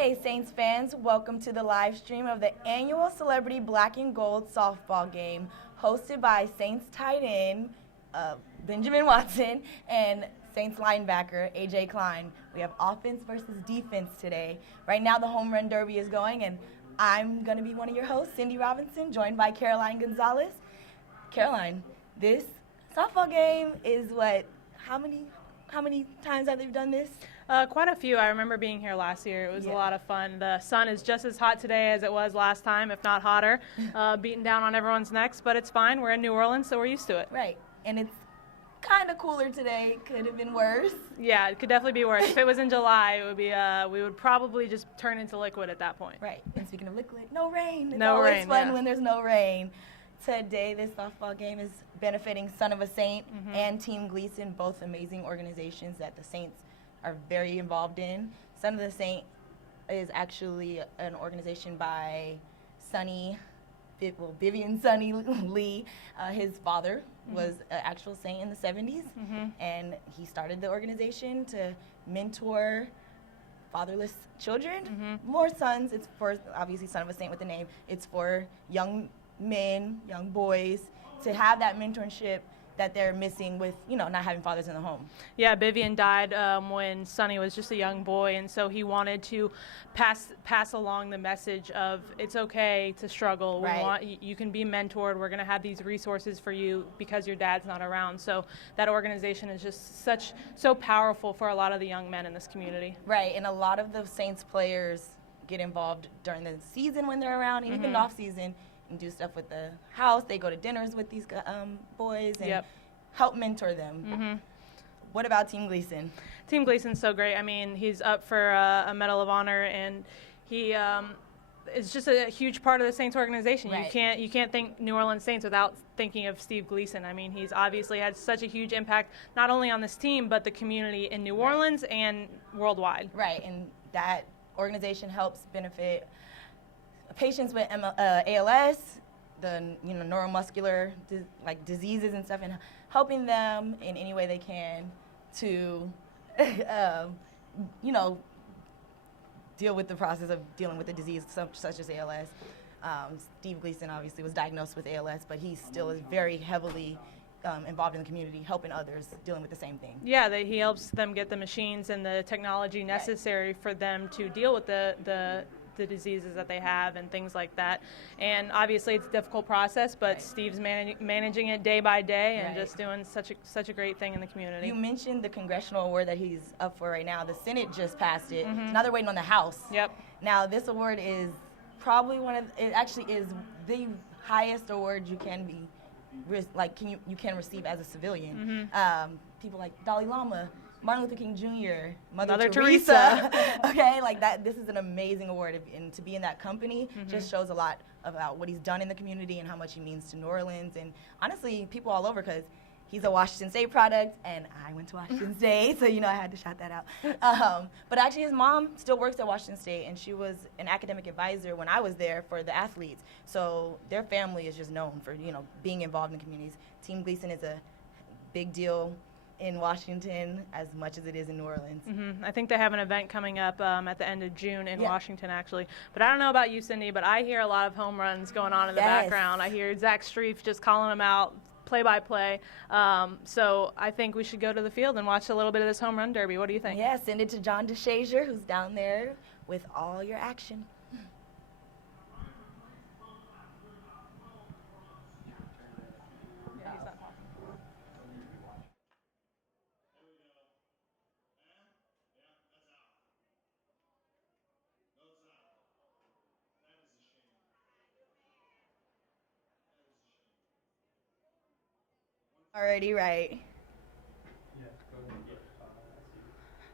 Hey Saints fans, welcome to the live stream of the annual Celebrity Black and Gold softball game hosted by Saints tight end Benjamin Watson and Saints linebacker AJ Klein. We have offense versus defense today. Right now the home run derby is going and I'm going to be one of your hosts, Cindy Robinson, joined by Caroline Gonzalez. Caroline, this softball game is how many times have they done this? Quite a few. I remember being here last year. It was a lot of fun. The sun is just as hot today as it was last time, if not hotter, beating down on everyone's necks, but it's fine. We're in New Orleans, so we're used to it. Right, and it's kind of cooler today. Could have been worse. Yeah, it could definitely be worse. If it was in July, it would be. We would probably just turn into liquid at that point. Right, and speaking of liquid, no rain. It's always fun when there's no rain. Today, this softball game is benefiting Son of a Saint and Team Gleason, both amazing organizations that the Saints are very involved in. Son of the Saint is actually an organization by Vivian Sonny Lee. His father was an actual saint in the 70s, and he started the organization to mentor fatherless children, more sons. It's for, obviously, Son of a Saint with the name. It's for young men, young boys, to have that mentorship that they're missing with, not having fathers in the home. Yeah, Vivian died when Sonny was just a young boy, and so he wanted to pass along the message of it's okay to struggle. Right. You can be mentored. We're going to have these resources for you because your dad's not around. So that organization is just so powerful for a lot of the young men in this community. Right, and a lot of the Saints players get involved during the season when they're around, and even off season, and do stuff with the house. They go to dinners with these boys and help mentor them. What about Team Gleason? Team Gleason's so great. I mean, he's up for a Medal of Honor, and he is just a huge part of the Saints organization. Right. You can't think New Orleans Saints without thinking of Steve Gleason. I mean, he's obviously had such a huge impact not only on this team but the community in New Orleans and worldwide. Right, and that organization helps benefit patients with ALS, the neuromuscular diseases and stuff, and helping them in any way they can to deal with the process of dealing with the disease such as ALS. Steve Gleason obviously was diagnosed with ALS, but he still is very heavily involved in the community, helping others dealing with the same thing. Yeah, he helps them get the machines and the technology necessary for them to deal with the diseases that they have and things like that. And obviously it's a difficult process, but Steve's managing it day by day and just doing such a great thing in the community. You mentioned the congressional award that he's up for right now. The Senate just passed it. Now they're waiting on the House. Yep. Now this award is probably it actually is the highest award you can you can receive as a civilian. People like Dalai Lama, Martin Luther King Jr., Mother Teresa. Okay, this is an amazing award, and to be in that company just shows a lot about what he's done in the community and how much he means to New Orleans and honestly people all over, because he's a Washington State product and I went to Washington State, so I had to shout that out. But actually his mom still works at Washington State, and she was an academic advisor when I was there for the athletes. So their family is just known for being involved in the communities. Team Gleason is a big deal in Washington as much as it is in New Orleans. I think they have an event coming up at the end of June in Washington, actually. But I don't know about you, Cindy, but I hear a lot of home runs going on in the background. I hear Zach Streif just calling them out play-by-play. So I think we should go to the field and watch a little bit of this home run derby. What do you think? Yeah, send it to John DeShazier, who's down there with all your action. Already right.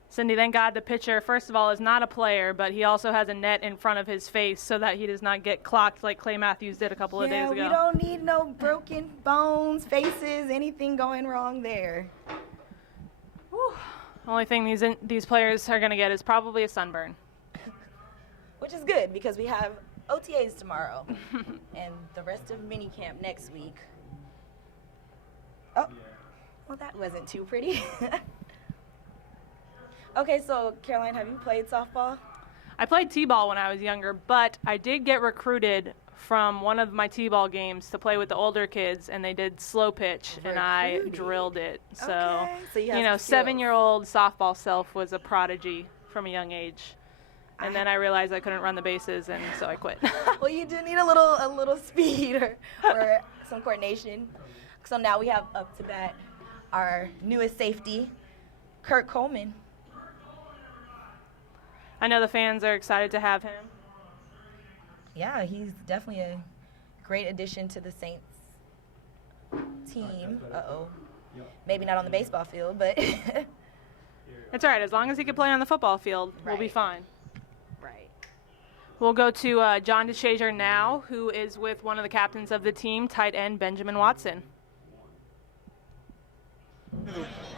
Cindy, thank God the pitcher, first of all, is not a player, but he also has a net in front of his face so that he does not get clocked like Clay Matthews did a couple of days ago. Yeah, we don't need no broken bones, faces, anything going wrong there. Whew. Only thing these players are going to get is probably a sunburn. Which is good because we have OTAs tomorrow and the rest of minicamp next week. Oh, well, that wasn't too pretty. Okay, so Caroline, have you played softball? I played t-ball when I was younger, but I did get recruited from one of my t-ball games to play with the older kids, and they did slow pitch, and I drilled it. So, okay. So you know, 7-year-old softball self was a prodigy from a young age. And then I realized I couldn't run the bases, and so I quit. Well, you do need a little speed or some coordination. So now we have up to bat our newest safety, Kurt Coleman. I know the fans are excited to have him. Yeah, he's definitely a great addition to the Saints team. Uh-oh. Maybe not on the baseball field, but It's all right. As long as he can play on the football field, we'll be fine. Right. We'll go to John DeShazier now, who is with one of the captains of the team, tight end Benjamin Watson.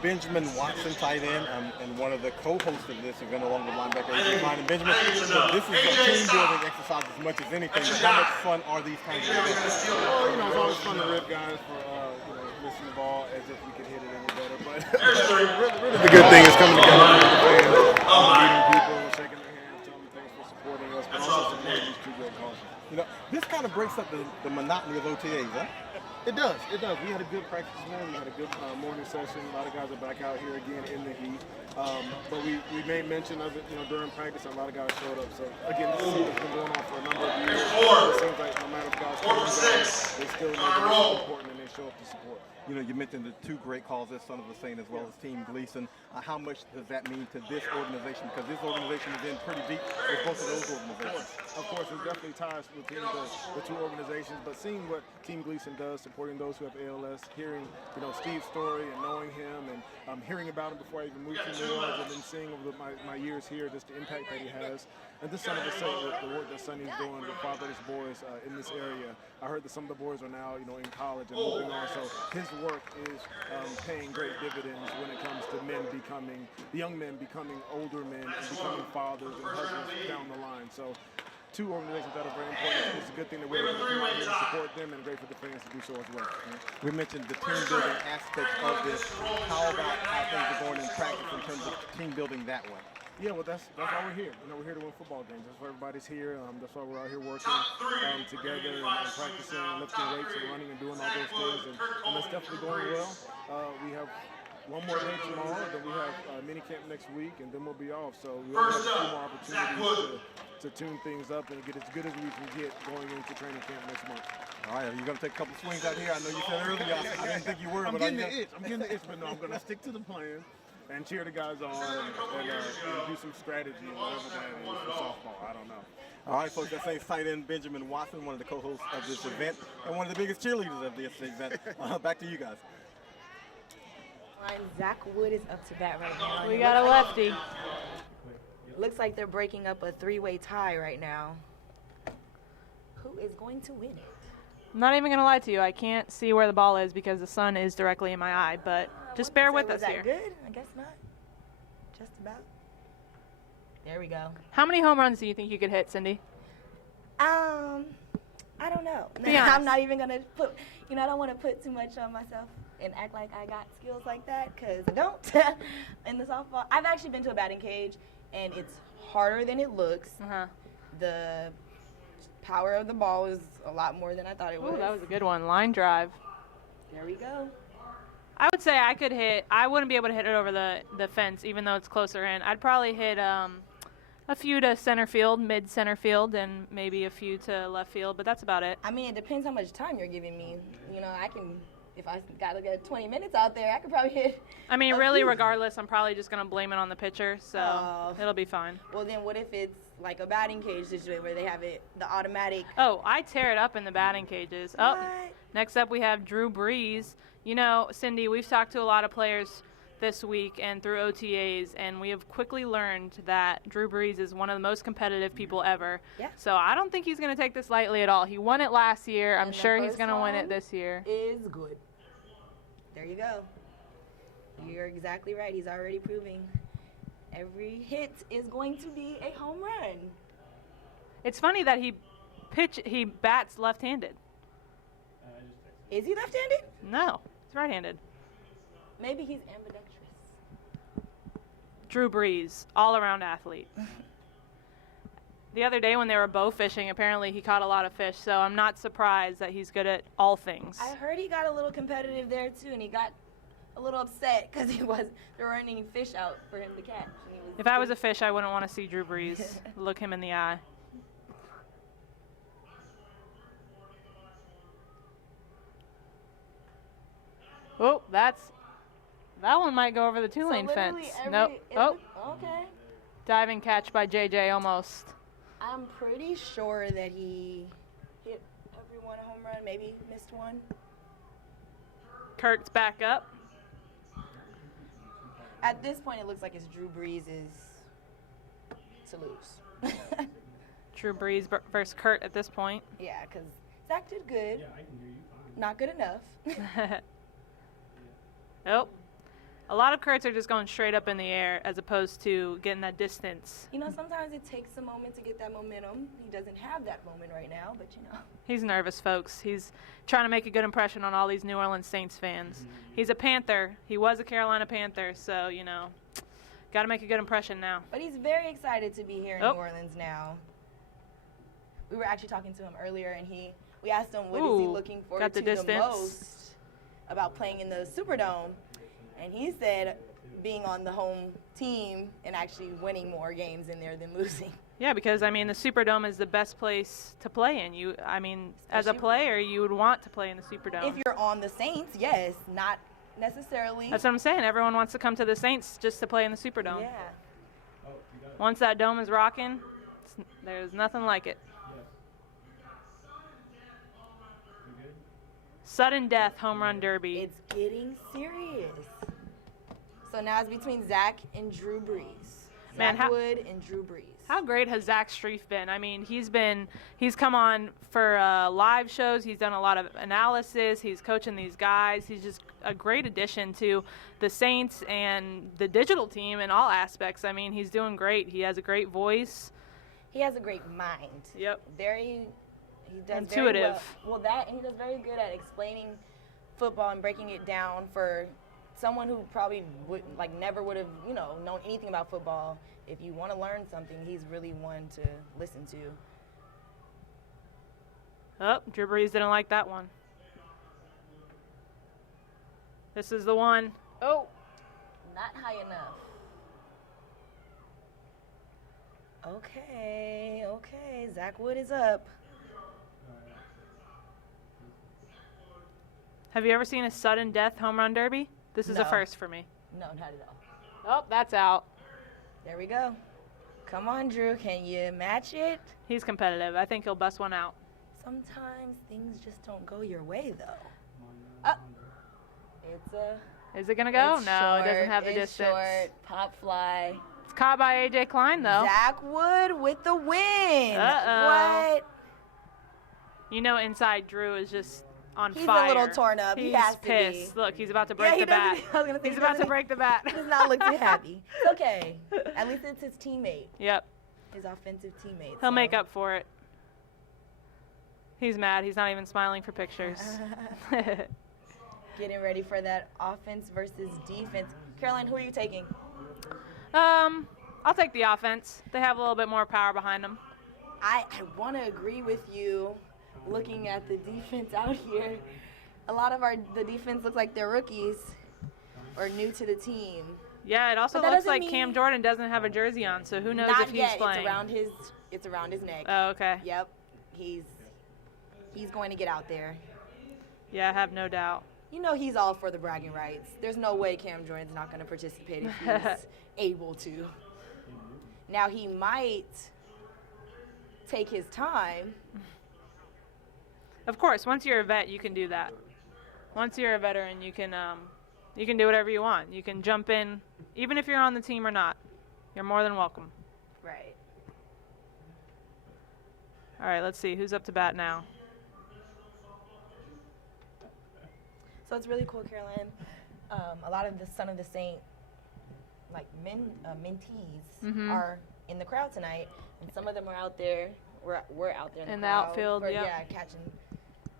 Benjamin Watson, tight end, and one of the co-hosts of this event along with linebacker A.J. Klein. And Benjamin, this is a team-building exercise as much as anything. But how much fun are these kinds of events? Well, it's always fun to rip guys for missing the ball as if we could hit it any better. But really the good thing is coming together with the fans, meeting people, shaking their hands, telling them thanks for supporting us, but also supporting these two great causes. This kind of breaks up the monotony of OTAs, huh? It does. We had a good practice morning. We had a good morning session. A lot of guys are back out here again in the heat. But we made mention of it, during practice, and a lot of guys showed up. So again, this is something that's been going on for a number of years. It seems like no matter if guys come and go, they still know that it's important and they show up to support. You mentioned the two great causes, Son of a Saint as well as Team Gleason. How much does that mean to this organization? Because this organization is in pretty deep with both of those organizations. Of course, there's definitely ties between the two organizations, but seeing what Team Gleason does, supporting those who have ALS, hearing Steve's story and knowing him, and hearing about him before I even moved to New Orleans, and then seeing over my years here just the impact that he has. And this Son of a Saint, the work that Sonny's doing with fatherless boys in this area. I heard that some of the boys are now in college and moving on, so his work is paying great dividends when it comes to young men becoming older men and becoming fathers and husbands down the line. So two organizations that are very important. It's a good thing that we're able to come out here and support them, and great for the fans to do so as well. We mentioned the team building aspect of this. How about how things are going in practice in terms of team building that way? Yeah, well, that's why we're here. We're here to win football games. That's why everybody's here. That's why we're out here working together and practicing and lifting weights and running and doing all those things. And that's definitely going well. We have one more day tomorrow, then we have mini camp next week, and then we'll be off. So we have a few more opportunities to tune things up and get as good as we can get going into training camp next month. All right, are you going to take a couple swings out here? I know you said earlier, I didn't think you were. I'm getting the itch, but no, I'm going to stick to the plan and cheer the guys on and do some strategy and whatever that is for softball. I don't know. All right, folks, that's a tight end Benjamin Watson, one of the co-hosts of this event and one of the biggest cheerleaders of this event. Back to you guys. Zach Wood is up to bat right now. We got a lefty. Looks like they're breaking up a three-way tie right now. Who is going to win it? I'm not even going to lie to you. I can't see where the ball is because the sun is directly in my eye, but just bear with us here. Was that good? I guess not. Just about. There we go. How many home runs do you think you could hit, Cindy? I don't know. Be honest. I'm not even going to put, I don't want to put too much on myself and act like I got skills like that, because I don't. In the softball, I've actually been to a batting cage, and it's harder than it looks. The power of the ball is a lot more than I thought it was. Oh, that was a good one. Line drive. There we go. I would say I wouldn't be able to hit it over the fence, even though it's closer in. I'd probably hit a few to center field, mid-center field, and maybe a few to left field, but that's about it. I mean, it depends how much time you're giving me. If I got to get 20 minutes out there, I could probably hit. I mean, really, regardless, I'm probably just going to blame it on the pitcher, so it'll be fine. Well, then what if it's like a batting cage situation where they have the automatic? Oh, I tear it up in the batting cages. What? Oh, next up we have Drew Brees. Cindy, we've talked to a lot of players this week and through OTAs, and we have quickly learned that Drew Brees is one of the most competitive people ever. Yeah. So I don't think he's going to take this lightly at all. He won it last year. I'm sure he's going to win it this year. Is good. There you go. You're exactly right. He's already proving every hit is going to be a home run. It's funny that he bats left-handed. Is he left-handed? No, he's right-handed. Maybe he's ambidextrous. Drew Brees, all-around athlete. The other day when they were bow fishing, apparently he caught a lot of fish, so I'm not surprised that he's good at all things. I heard he got a little competitive there too, and he got a little upset because there weren't any fish out for him to catch. And he was If I was a fish, I wouldn't want to see Drew Brees look him in the eye. Oh, that one might go over the two-lane fence. Nope. Oh, okay. diving catch by JJ almost. I'm pretty sure that he hit every one a home run, maybe missed one. Kurt's back up. At this point, it looks like it's Drew Brees to lose. Drew Brees versus Kurt at this point. Yeah, because Zach did good. Not good enough. Oh, a lot of Kurts are just going straight up in the air as opposed to getting that distance. You know, sometimes it takes a moment to get that momentum. He doesn't have that moment right now, but you know. He's nervous, folks. He's trying to make a good impression on all these New Orleans Saints fans. He's a Panther. He was a Carolina Panther, so, you know, got to make a good impression now. But he's very excited to be here in New Orleans now. We were actually talking to him earlier, and we asked him what is he looking forward to the most about playing in the Superdome. And he said being on the home team and actually winning more games in there than losing. Yeah, because, I mean, the Superdome is the best place to play in. As a player, you would want to play in the Superdome. If you're on the Saints, yes, not necessarily. That's what I'm saying. Everyone wants to come to the Saints just to play in the Superdome. Yeah. Once that dome is rocking, there's nothing like it. Sudden death home run derby. It's getting serious. So now it's between Zach and Drew Brees. Man, Zach Wood and Drew Brees. How great has Zach Strief been? I mean, he's come on for live shows. He's done a lot of analysis. He's coaching these guys. He's just a great addition to the Saints and the digital team in all aspects. I mean, he's doing great. He has a great voice. He has a great mind. Yep. He does intuitive. Very well, and he does very good at explaining football and breaking it down for someone who probably never would have, known anything about football. If you want to learn something, he's really one to listen to. Oh, Drew Brees didn't like that one. This is the one. Oh, not high enough. Okay. Zach Wood is up. Have you ever seen a sudden death home run derby? This is a first for me. No, not at Oh, all. that's out. There we go. Come on, Drew. Can you match it? He's competitive. I think he'll bust one out. Sometimes things just don't go your way, though. Is it going to go? It's No, short, it doesn't have the it's distance. Short, pop fly. It's caught by A.J. Klein, though. Zach Wood with the win. Uh-oh. What? You know, inside Drew is just on He's fire. a little torn up. He's He has to pissed. be. Look, he's about to break the bat. I was gonna say, He's about to break the bat. He does not look too happy. It's okay. At least it's his teammate, Yep. his offensive teammate. He'll make up for it. He's mad. He's not even smiling for pictures. Getting ready for that offense versus defense. Caroline, who are you taking? I'll take the offense. They have a little bit more power behind them. I want to agree with you. Looking at the defense out here, a lot of the defense looks like they're rookies or new to the team. Yeah, it also looks like Cam Jordan doesn't have a jersey on, so who knows if he's playing. It's around his neck. Oh, okay. Yep. He's going to get out there. Yeah, I have no doubt. You know he's all for the bragging rights. There's no way Cam Jordan's not going to participate if he's able to. Now he might take his time. Of course, once you're a vet, you can do that. Once you're a veteran, you can do whatever you want. You can jump in, even if you're on the team or not. You're more than welcome. Right. All right, let's see. Who's up to bat now? So it's really cool, Caroline. A lot of the Son of the Saint, mentees, are in the crowd tonight, and some of them are out there. We're out there in the crowd outfield, yeah, catching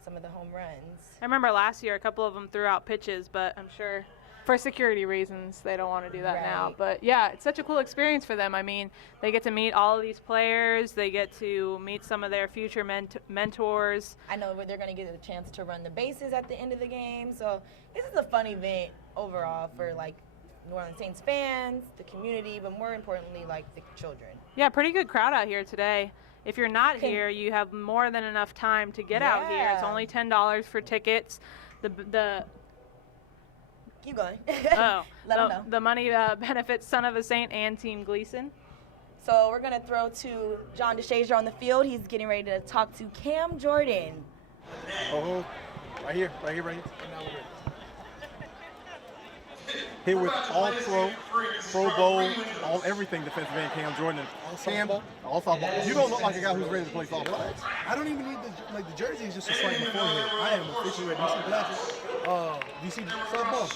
some of the home runs. I remember last year a couple of them threw out pitches, but I'm sure for security reasons, they don't want to do that now. Right. But yeah, it's such a cool experience for them. I mean, they get to meet all of these players. They get to meet some of their future mentors. I know they're going to get a chance to run the bases at the end of the game. So this is a fun event overall for like New Orleans Saints fans, the community, but more importantly, like the children. Yeah, pretty good crowd out here today. If you're not here, you have more than enough time to get out here. It's Yeah. only $10 for tickets. The Keep going. oh, Let them know. the money benefits Son of a Saint and Team Gleason. So we're going to throw to John DeShazier on the field. He's getting ready to talk to Cam Jordan. Oh, right here. Here with All-Pro, Pro Bowl, everything defensive end Cam Jordan. Cam, all softball. You don't look like a guy who's ready to play softball. I don't even need the jersey is just a slight beforehand. I am officially ready. Do you see glasses? Do you see softball?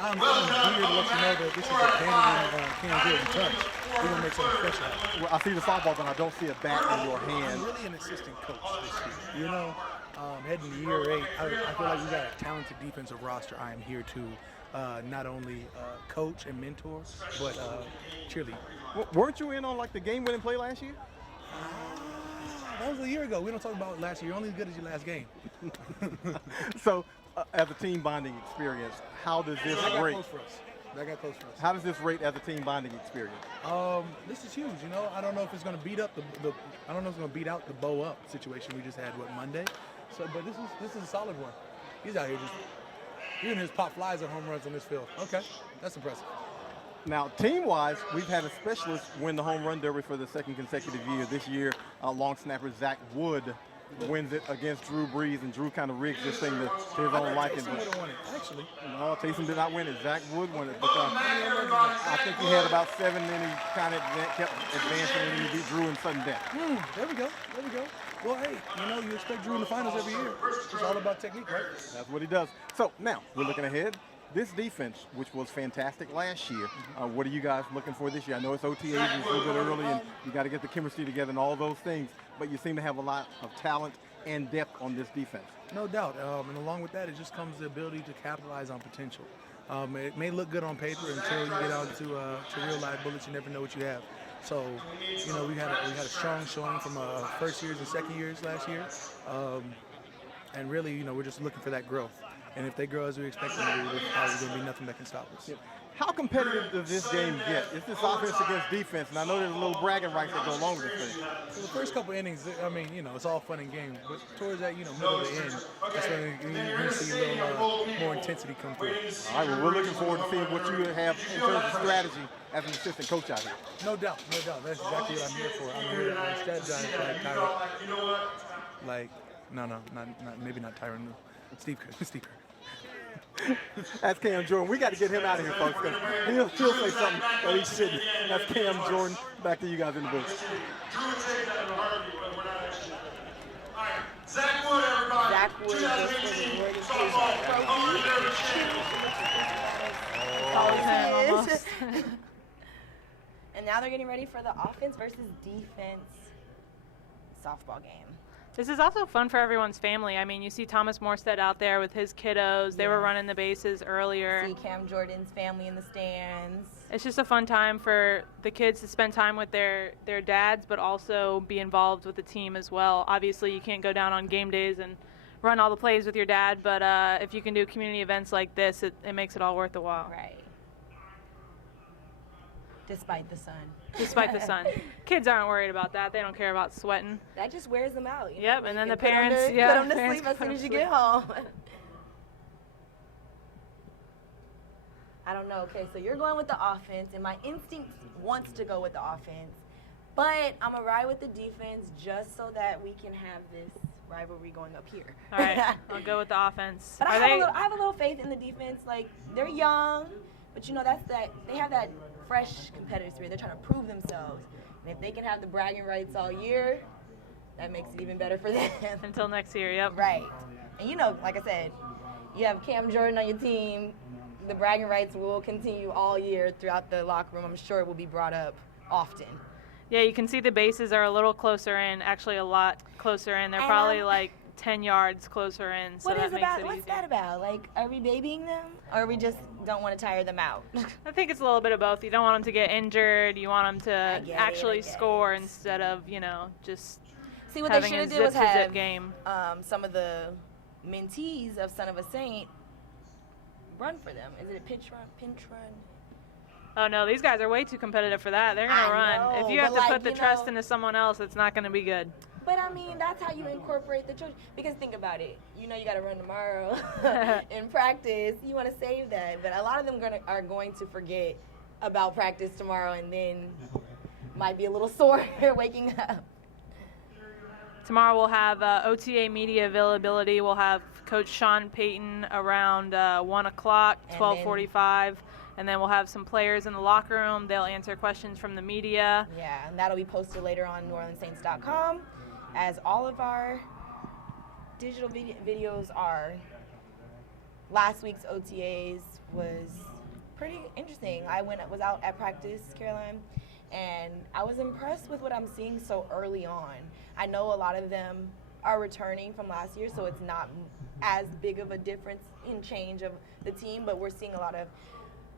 I'm here to let you know that this is a Canadian Cam Jordan touch. We're gonna make something special happen. Well, I see the softball, but I don't see a bat in your I'm hand. really an assistant coach this year. You know, heading to year 8, I feel like we got a talented defensive roster. I am here to not only coach and mentor, but cheerlead. Weren't you in on like the game-winning play last year? That was a year ago. We don't talk about last year. You're only as good as your last game. So, as a team bonding experience, how does this That got rate? close for us. That got close for us. How does this rate as a team bonding experience? This is huge. You know, I don't know if it's going to beat up I don't know if it's going to beat out the bow up situation we just had Monday. So, but this is a solid one. He's out here just even his pop flies and home runs on this field. Okay, that's impressive. Now, team-wise, we've had a specialist win the home run derby for the second consecutive year. This year, long snapper Zach Wood wins it against Drew Brees, and Drew kind of rigs this thing to his own liking. Taysom would have won it, actually. No, Taysom did not win it. Zach Wood won it. But I think he had about 7, and he kind of kept advancing, and he beat Drew in sudden death. There we go. Well, hey, you know, you expect Drew in the finals every year. It's all about technique, right? That's what he does. So now we're looking ahead. This defense, which was fantastic last year, what are you guys looking for this year? I know it's OTAs and it's a little bit early, and you got to get the chemistry together and all those things, but you seem to have a lot of talent and depth on this defense. No doubt. And along with that, it just comes the ability to capitalize on potential. It may look good on paper until you get out to real life bullets. You never know what you have. So, you know, we had a strong showing from first years and second years last year, and really, you know, we're just looking for that growth. And if they grow as we expect them to, there's probably going to be nothing that can stop us. How competitive does this game get? It's this offense against defense, and I know there's a little bragging rights that go along with this thing. So the first couple innings, I mean, you know, it's all fun and games, but towards that, you know, middle of the end, that's when you're going to see a little more intensity come through. All right, well, we're looking forward to seeing what you have in terms of strategy as an assistant coach out here. No doubt. That's exactly what I'm here for. I'm here to strategize like Tyron. Like, maybe not Tyron, no. Steve Kerr. That's Cam Jordan. We got to get him out of here, folks, because he'll say something that he shouldn't. That's Cam Jordan. Back to you guys in the booth. Zach Wood goes for the Morgan Almost. And now they're getting ready for the offense versus defense softball game. This is also fun for everyone's family. I mean, you see Thomas Morstead out there with his kiddos. They were running the bases earlier. See Cam Jordan's family in the stands. It's just a fun time for the kids to spend time with their dads, but also be involved with the team as well. Obviously, you can't go down on game days and run all the plays with your dad, but if you can do community events like this, it makes it all worth the while. Right. Despite the sun. Despite the sun. Kids aren't worried about that. They don't care about sweating. That just wears them out. You Yep, know? and then You the can put 'em parents, to, yeah, put them to parents sleep as put soon 'em as you to get home. I don't know. Okay, so you're going with the offense, and my instinct wants to go with the offense, but I'm going to ride with the defense just so that we can have this rivalry going up here. All right, I'll go with the offense. But I have a little faith in the defense. Like, they're young, but you know, they have that fresh competitive spirit. They're trying to prove themselves. And if they can have the bragging rights all year, that makes it even better for them. Until next year, yep. Right. And you know, like I said, you have Cam Jordan on your team. The bragging rights will continue all year throughout the locker room. I'm sure it will be brought up often. Yeah, you can see the bases are a little closer in, actually a lot closer in. They're And probably like 10 yards closer in. So What's easy. that about? Like, are we babying them, or we just don't want to tire them out? I think it's a little bit of both. You don't want them to get injured. You want them to actually guess. score instead of, just See, what they having should a have did was zip-to-zip have game. some of the mentees of Son of a Saint run for them. Is it a pinch run? Oh, no, these guys are way too competitive for that. They're going to run. know, If you have but to like, put the you trust know- into someone else, it's not going to be good. But I mean, that's how you incorporate the children. Because think about it. You got to run tomorrow in practice. You want to save that. But a lot of them are going to forget about practice tomorrow, and then might be a little sore waking up. Tomorrow we'll have OTA media availability. We'll have Coach Sean Payton around 1 o'clock, 12:45. And then we'll have some players in the locker room. They'll answer questions from the media. Yeah, and that'll be posted later on NewOrleansSaints.com, as all of our digital videos are. Last week's OTAs was pretty interesting. I was out at practice, Caroline, and I was impressed with what I'm seeing so early on. I know a lot of them are returning from last year, so it's not as big of a difference in change of the team, but we're seeing a lot of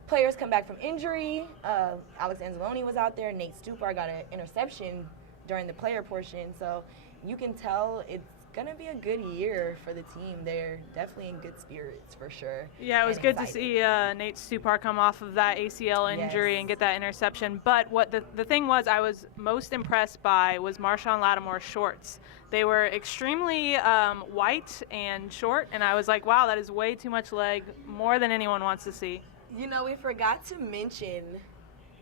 players come back from injury. Alex Anzalone was out there. Nate Stupar got an interception during the player portion. So you can tell it's going to be a good year for the team. They're definitely in good spirits for sure. Yeah, it was good to see Nate Stupar come off of that ACL injury and get that interception. But what the thing was I was most impressed by was Marshawn Lattimore's shorts. They were extremely white and short, and I was like, wow, that is way too much leg, more than anyone wants to see. We forgot to mention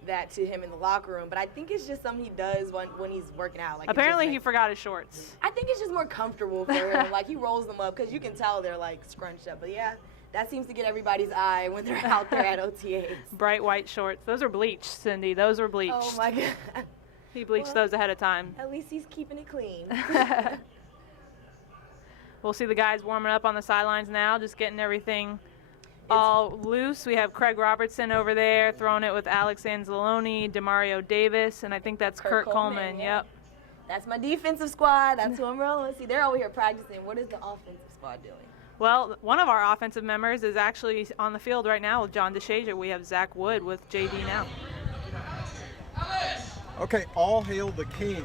that to him in the locker room, but I think it's just something he does when he's working out. Like, apparently he forgot his shorts. I think it's just more comfortable for him. Like, he rolls them up because you can tell they're like scrunched up. But yeah, that seems to get everybody's eye when they're out there at OTAs. Bright white shorts. Those are bleached, Cindy. Those were bleached. Oh my God. He bleached those ahead of time. At least he's keeping it clean. We'll see the guys warming up on the sidelines now, just getting everything all loose. We have Craig Robertson over there throwing it with Alex Anzalone, Demario Davis, and I think that's Kurt Coleman. Yep. That's my defensive squad. That's who I'm rolling with. See, they're over here practicing. What is the offensive squad doing? Well, one of our offensive members is actually on the field right now with John DeShazier. We have Zach Wood with JD now. Okay, all hail the king.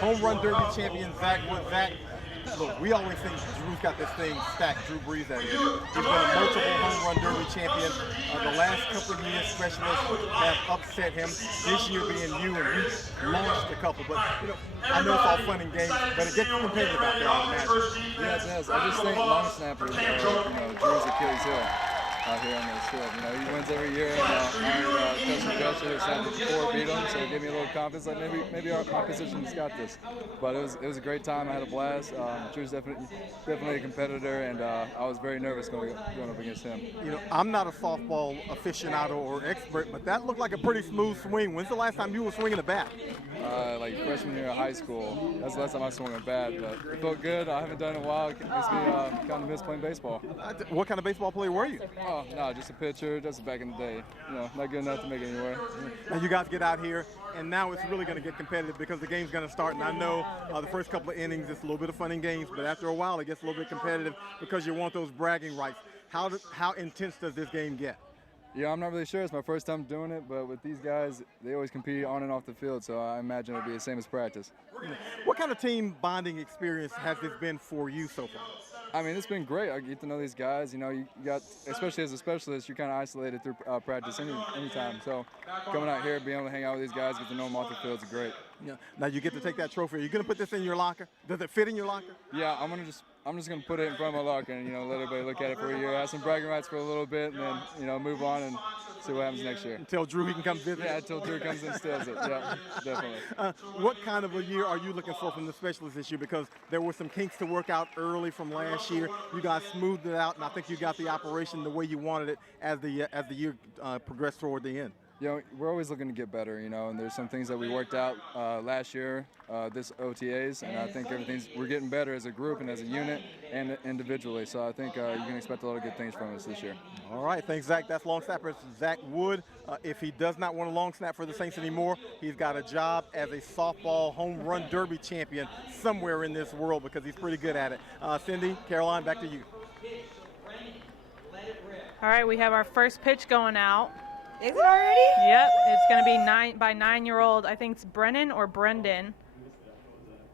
Home run derby champion Zach Wood. Zach, look, we always think Drew's got this thing stacked, Drew Brees that is. He's been a multiple home run derby champion. The last couple of years, specialists have upset him. This year being you, and you launched a couple. But, I know it's all fun and games, but it gets competitive out there, I imagine. Yeah, it does. I just think long snappers are, Drew's Achilles heel out here on this field. He wins every year, and Justin Drescher has had before beat him, so it gave me a little confidence. Like maybe my position's got this. But it was a great time. I had a blast. Drew's definitely a competitor, and I was very nervous going up against him. I'm not a softball aficionado or expert, but that looked like a pretty smooth swing. When's the last time you were swinging a bat? Like freshman year of high school. That's the last time I swung a bat, but it felt good. I haven't done it in a while. It makes me kind of miss playing baseball. What kind of baseball player were you? Oh, no, just a pitcher, just back in the day. Not good enough to make it anywhere. And you guys get out here, and now it's really going to get competitive because the game's going to start. And I know the first couple of innings, it's a little bit of fun in games, but after a while, it gets a little bit competitive because you want those bragging rights. How intense does this game get? Yeah, I'm not really sure. It's my first time doing it, but with these guys, they always compete on and off the field, so I imagine it'll be the same as practice. What kind of team bonding experience has this been for you so far? I mean, it's been great. I get to know these guys. You got, especially as a specialist, you're kind of isolated through practice anytime. So coming out here, being able to hang out with these guys, get to know them off the field is great. Yeah. Now you get to take that trophy. Are you going to put this in your locker? Does it fit in your locker? Yeah, I'm just gonna put it in front of my locker and let everybody look at it for a year, have some bragging rights for a little bit, and then move on and see what happens next year. Until Drew can come visit. Yeah, until Drew comes and steals it. Yeah, definitely. What kind of a year are you looking for from the specialists this year? Because there were some kinks to work out early from last year. You guys smoothed it out, and I think you got the operation the way you wanted it as the year progressed toward the end. you know, we're always looking to get better, you know, and there's some things that we worked out last year, this OTAs, and I think we're getting better as a group and as a unit and individually. So I think you can expect a lot of good things from us this year. All right, thanks, Zach. That's long snapper Zach Wood. If he does not want to long snap for the Saints anymore, he's got a job as a softball home run derby champion somewhere in this world because he's pretty good at it. Cindy, Caroline, back to you. All right, we have our first pitch going out. Is it already? Yep, it's going to be by 9-year-old. I think it's Brennan or Brendan.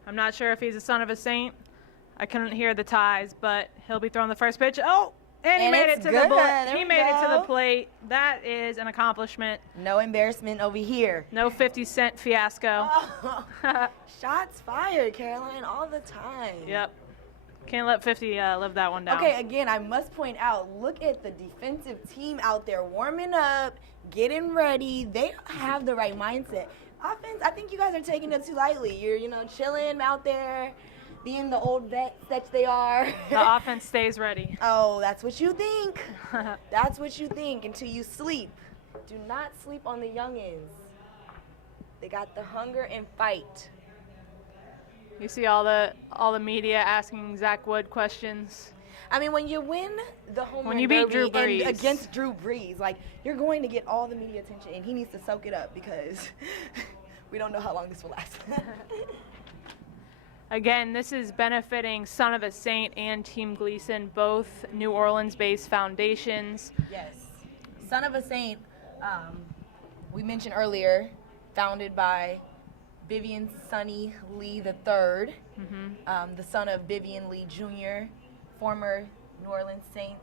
I'm not sure if he's a son of a Saint. I couldn't hear the ties, but he'll be throwing the first pitch. Oh, and he made it to the plate. He made it to the plate. That is an accomplishment. No embarrassment over here. No 50-cent fiasco. Oh, shots fired, Caroline, all the time. Yep. Can't let 50 live that one down. Okay, again, I must point out, look at the defensive team out there warming up, getting ready. They have the right mindset. Offense, I think you guys are taking it too lightly. You're, chilling out there, being the old vets that they are. The offense stays ready. Oh, that's what you think. That's what you think until you sleep. Do not sleep on the youngins. They got the hunger and fight. You see all the media asking Zach Wood questions. I mean, when you win the home When run you beat derby Drew Brees. and against Drew Brees, you're going to get all the media attention, and he needs to soak it up because we don't know how long this will last. Again, this is benefiting Son of a Saint and Team Gleason, both New Orleans-based foundations. Yes. Son of a Saint, we mentioned earlier, founded by Vivian Sonny Lee III, the son of Vivian Lee Jr., former New Orleans Saint.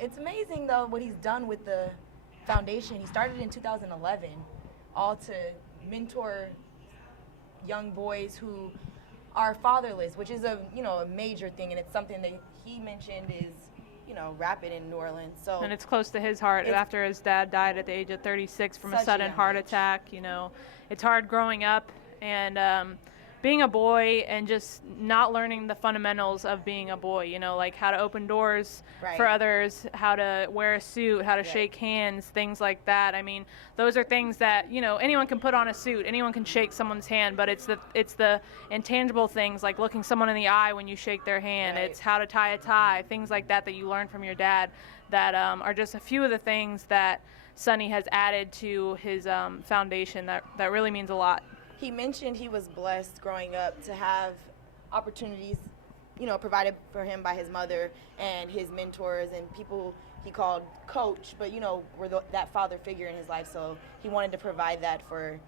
It's amazing, though, what he's done with the foundation. He started in 2011, all to mentor young boys who are fatherless, which is a major thing, and it's something that he mentioned is rapid in New Orleans. So And it's close to his heart after his dad died at the age of 36 from a sudden heart attack. It's hard growing up and being a boy and just not learning the fundamentals of being a boy, like how to open doors for others, how to wear a suit, how to shake hands, things like that. I mean, those are things that, anyone can put on a suit, anyone can shake someone's hand, but it's the intangible things like looking someone in the eye when you shake their hand. It's how to tie a tie, things like that you learn from your dad that are just a few of the things that Sonny has added to his foundation that really means a lot. He mentioned he was blessed growing up to have opportunities, provided for him by his mother and his mentors and people he called coach, but, were that father figure in his life. So he wanted to provide that for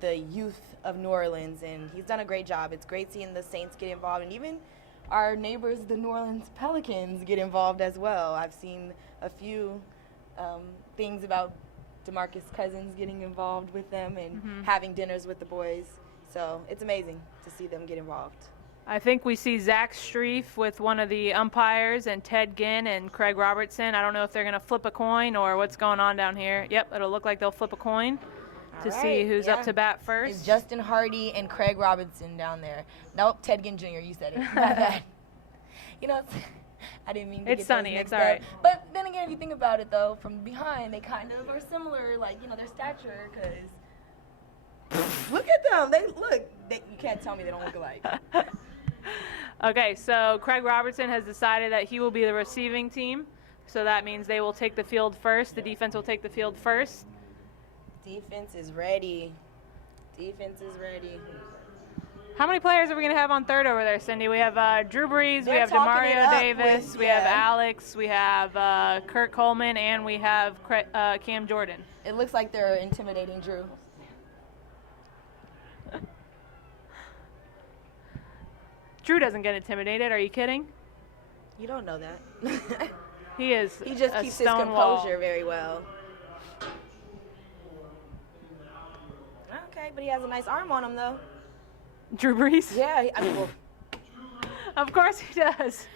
the youth of New Orleans, and he's done a great job. It's great seeing the Saints get involved, and even our neighbors, the New Orleans Pelicans, get involved as well. I've seen a few things about DeMarcus Cousins getting involved with them and having dinners with the boys. So it's amazing to see them get involved. I think we see Zach Strief with one of the umpires and Ted Ginn and Craig Robertson. I don't know if they're going to flip a coin or what's going on down here. Yep, it'll look like they'll flip a coin to see who's up to bat first. It's Justin Hardy and Craig Robertson down there. Nope, Ted Ginn Jr., you said it. My bad. I didn't mean to It's get sunny, those mixed it's all right. up. But then again, if you think about it, though, from behind, they kind of are similar, their stature, because look at them. You can't tell me they don't look alike. Okay, so Craig Robertson has decided that he will be the receiving team. So that means they will take the field first. The defense will take the field first. Defense is ready. Defense is ready. How many players are we going to have on third over there, Cindy? We have Drew Brees, we They're have talking it Demario up Davis, with- we have Alex, we have Kurt Coleman, and we have Cam Jordan. It looks like they're intimidating Drew. Drew doesn't get intimidated. Are you kidding? You don't know that. He is He just a keeps his stone wall. composure very well. Okay, but he has a nice arm on him, though. Drew Brees? Yeah, well, Of course he does.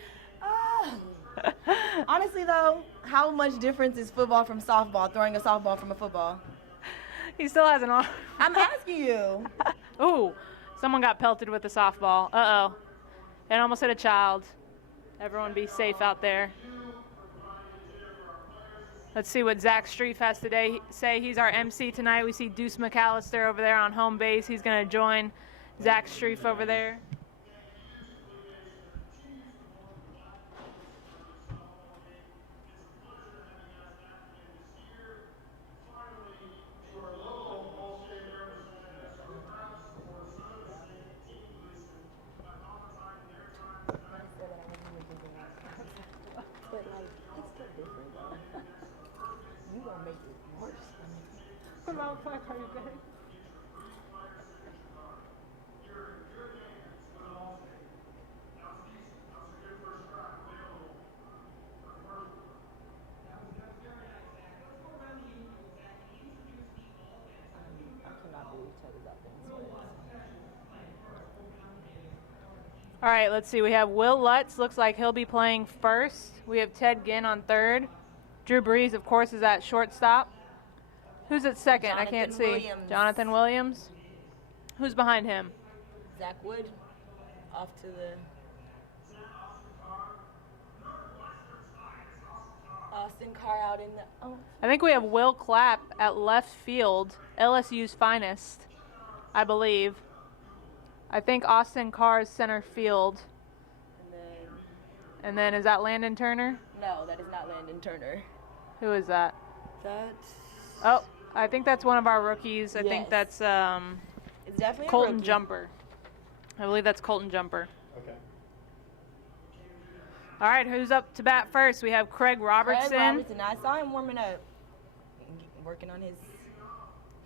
honestly, though, how much difference is football from softball, throwing a softball from a football? He still has an arm. I'm asking you. Ooh, someone got pelted with a softball. Uh-oh. It almost hit a child. Everyone be safe out there. Let's see what Zach Streif has to say. He's our MC tonight. We see Deuce McAllister over there on home base. He's going to join Zach Streif over there. All right, let's see. We have Will Lutz. Looks like he'll be playing first. We have Ted Ginn on third. Drew Brees, of course, is at shortstop. Who's at second? I can't see. Williams. Jonathan Williams. Who's behind him? Zach Wood off to the Austin Carr out in the I think we have Will Clapp at left field, LSU's finest, I believe. I think Austin Carr's center field. And then is that Landon Turner? No, that is not Landon Turner. Who is that? That's I think that's one of our rookies. I think that's it's definitely Colton a rookie. Jumper. I believe that's Colton Jumper. Okay. All right, who's up to bat first? We have Craig Robertson. Craig Robertson. I saw him warming up, working on his.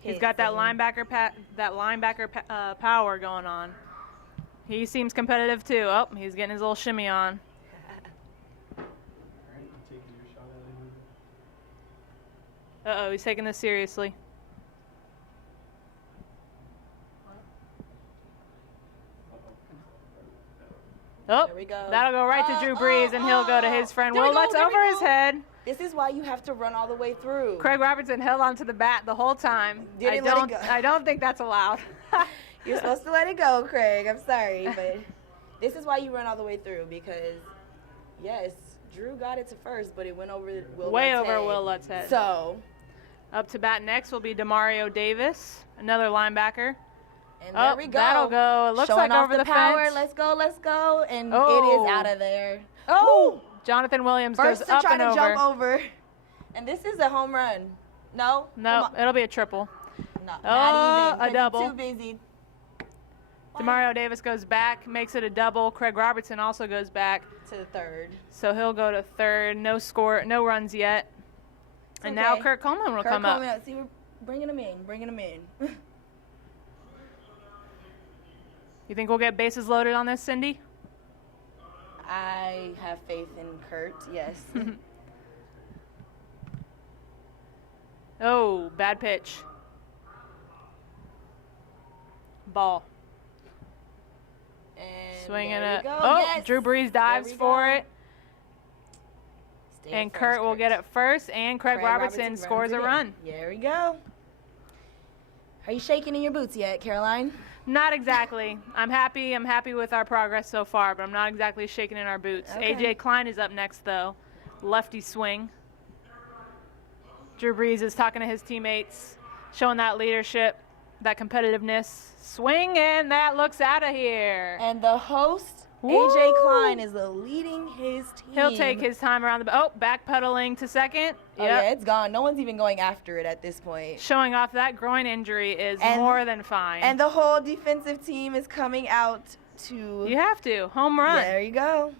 He's got that linebacker power going on. He seems competitive too. Oh, he's getting his little shimmy on. Uh-oh, he's taking this seriously. Oh, There we go. that'll go right to Drew Brees, and he'll go to his friend There we Will go, Lutz there we over his go. head. This is why you have to run all the way through. Craig Robertson held onto the bat the whole time. Didn't let it go. I don't think that's allowed. You're supposed to let it go, Craig. I'm sorry, but this is why you run all the way through because, yes, Drew got it to first, but it went over Will Way Lutz's over head. Will Lutz's head. So, Up to bat next will be Demario Davis, another linebacker. and there we go. That'll go. It looks Showing like off over the power. fence. Let's go. And Oh. it is out of there. Oh, Jonathan Williams First goes to up try and to over. jump over. And this is a home run. No? No, Come on. it'll be a triple. No, Oh, not even. a double. Too busy. Demario Davis goes back, makes it a double. Craig Robertson also goes back, To the third. so he'll go to third. No score, no runs yet. And now okay. Kurt Coleman will Kurt come Coleman up. See, we're bringing him in. You think we'll get bases loaded on this, Cindy? I have faith in Kurt, yes. Oh, bad pitch. Ball. And Swinging there it. we go. Oh, Yes. Drew Brees dives There we for go. it. Stay And first, Kurt will get it first, and Craig Robertson runs scores it a in. run. There we go. Are you shaking in your boots yet, Caroline? Not exactly. I'm happy with our progress so far, but I'm not exactly shaking in our boots. Okay. AJ Klein is up next, though. Lefty swing. Drew Brees is talking to his teammates, showing that leadership, that competitiveness. Swing, and that looks out of here. And the host, Woo! AJ Klein, is leading his team. He'll take his time around the backpedaling to second. Oh, yeah, it's gone. No one's even going after it at this point. Showing off that groin injury is And- more than fine. And the whole defensive team is coming out to. you have to. Home run. There you go.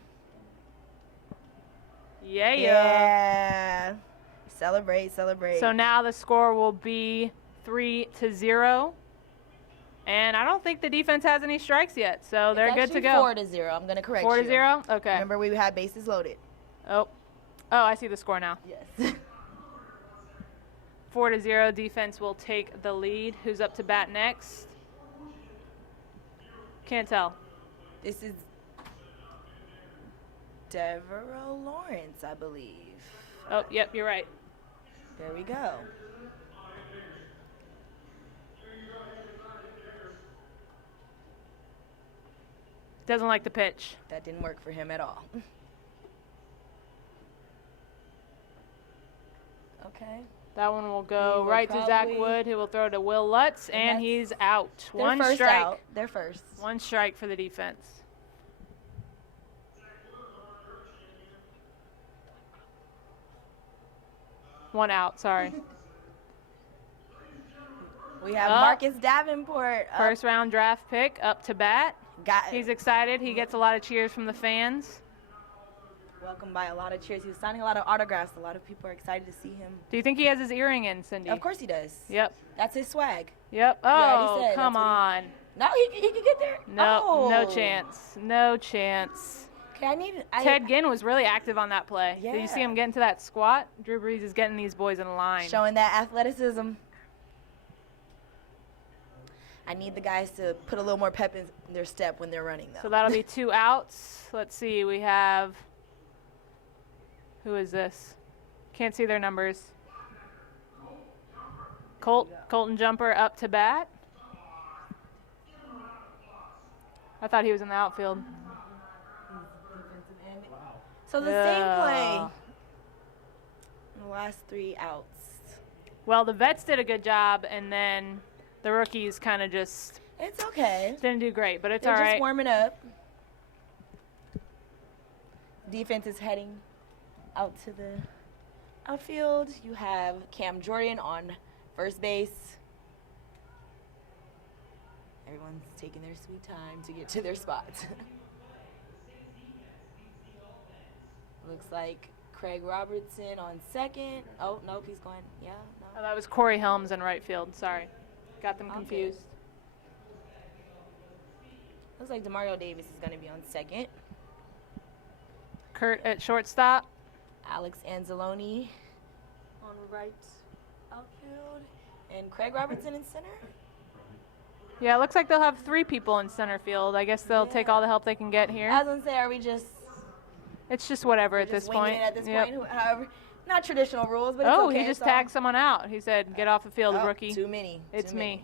Yeah. Yeah. Celebrate. So now the score will be 3-0. And I don't think the defense has any strikes yet, so they're good to go. 4-0. I'm going to correct you. 4-0? Okay. Remember, we had bases loaded. Oh, I see the score now. Yes. 4-0. Defense will take the lead. Who's up to bat next? Can't tell. This is Devereaux Lawrence, I believe. Oh, yep, you're right. There we go. Doesn't like the pitch. That didn't work for him at all. Oh, Okay. That one will He go will right to Zach probably- Wood, who will throw to Will Lutz, and that's he's out. They're One first strike. out. They're first. One strike for the defense. One out, sorry. We have Up. Marcus Davenport. Up. First round draft pick up to bat. Got He's excited. He gets a lot of cheers from the fans. welcomed by a lot of cheers. He was signing a lot of autographs. A lot of people are excited to see him. Do you think he has his earring in, Cindy? Of course he does. Yep. That's his swag. Yep. already Oh, said come that's what on. No, he could get there. No, no Oh. chance. No chance. Okay, Ted Ginn was really active on that play. Did you see Yeah. him get into that squat? Drew Brees is getting these boys in line. showing that athleticism. I need the guys to put a little more pep in their step when they're running, though. So that'll be 2 outs. Let's see. We have. Who is this? Can't see their numbers. Colton Jumper up to bat. I thought he was in the outfield. So the same Yeah. play. The last 3 outs. Well, the vets did a good job, and then the rookies kind of just It's okay. didn't do great, but it's They're all just right. warming up. Defense is heading out to the outfield. You have Cam Jordan on first base. Everyone's taking their sweet time to get to their spots. Looks like Craig Robertson on second. Oh, nope, he's going. Yeah, Oh, no. that was Corey Helms in right field. Sorry. Got them Okay. confused. Looks like DeMario Davis is going to be on second. Kurt at shortstop. Alex Anzalone on right outfield. And Craig Robertson in center. Yeah, it looks like they'll have 3 people in center field. I guess they'll take all the help they can get here. I was going to say, are we just, It's just whatever at just this winging point. it at this Yep. point? However, not traditional rules, but it's Oh, okay. he just it's all- tagged someone out. He said, "Get off the field, Oh, rookie." Too many. It's too many. me.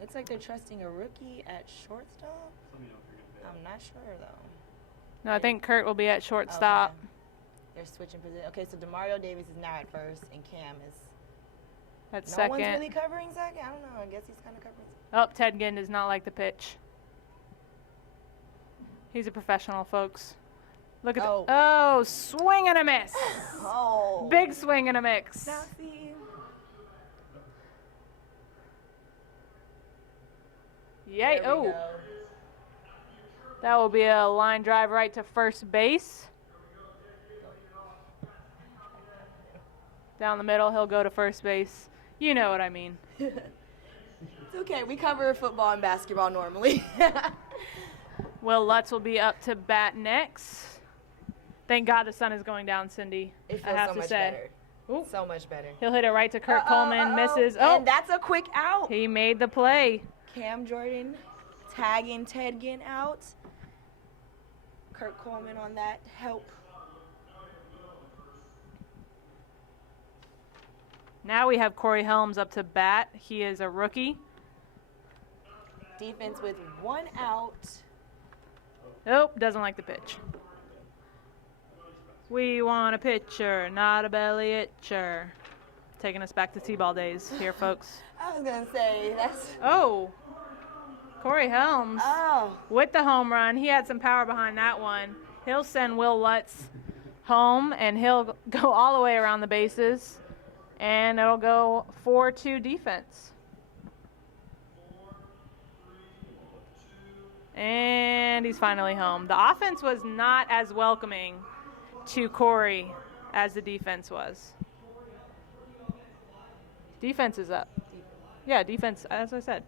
Looks like they're trusting a rookie at shortstop. I'm not sure, though. No, I think Kurt will be at shortstop. Okay. They're switching position. Okay, so DeMario Davis is now at first, and Cam is. At No second. one's really covering second? I don't know. I guess he's kind of covering. Oh, Ted Ginn does not like the pitch. He's a professional, folks. Look at Oh. Oh, swing and a miss. Oh. Big swing and a mix. Now see. Yay. There we Oh, go. that will be a line drive right to first base. Down the middle, he'll go to first base. You know what I mean. It's okay. We cover football and basketball normally. Will Lutz will be up to bat next. Thank God the sun is going down, Cindy. It I feels have so to much say. better. Ooh. So much better. He'll hit it right to Kurt Coleman. Misses. Oh, And that's a quick out. he made the play. Cam Jordan tagging Ted Ginn out. Kurt Coleman on that help. Now we have Corey Helms up to bat. He is a rookie. Defense with 1 out. Nope, doesn't like the pitch. We want a pitcher, not a belly itcher. Taking us back to T-ball days here, folks. I was going to say, that's. Oh, Corey Helms Oh. with the home run. He had some power behind that one. He'll send Will Lutz home, and he'll go all the way around the bases. And it'll go 4-2 defense. And he's finally home. The offense was not as welcoming to Corey as the defense was. Defense is up. Yeah, defense, as I said.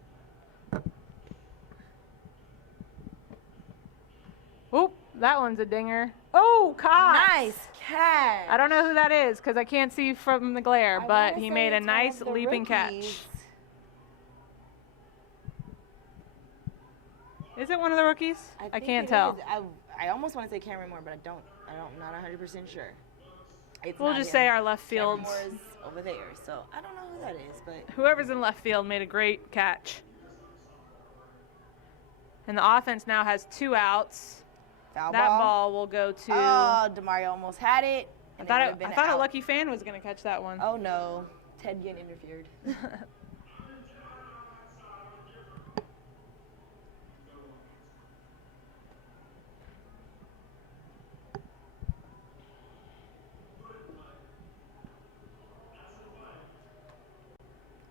Oop, that one's a dinger. Oh, caught. Nice catch. I don't know who that is because I can't see from the glare, I but wanna he say made a it's one nice of the leaping catch. rookies. Is it one of the rookies? I think can't it tell. is. I almost want to say Cameron Moore, but I'm not 100% sure. It's We'll not just him. say our left Cameron fields. Moore is over there, so I don't know who that is, but Whoever's in left field made a great catch. And the offense now has 2 outs. Foul That ball. ball will go to. Oh, Demario almost had it. I And thought, it would've been I thought a out. lucky fan was going to catch that one. Oh no, Ted getting interfered.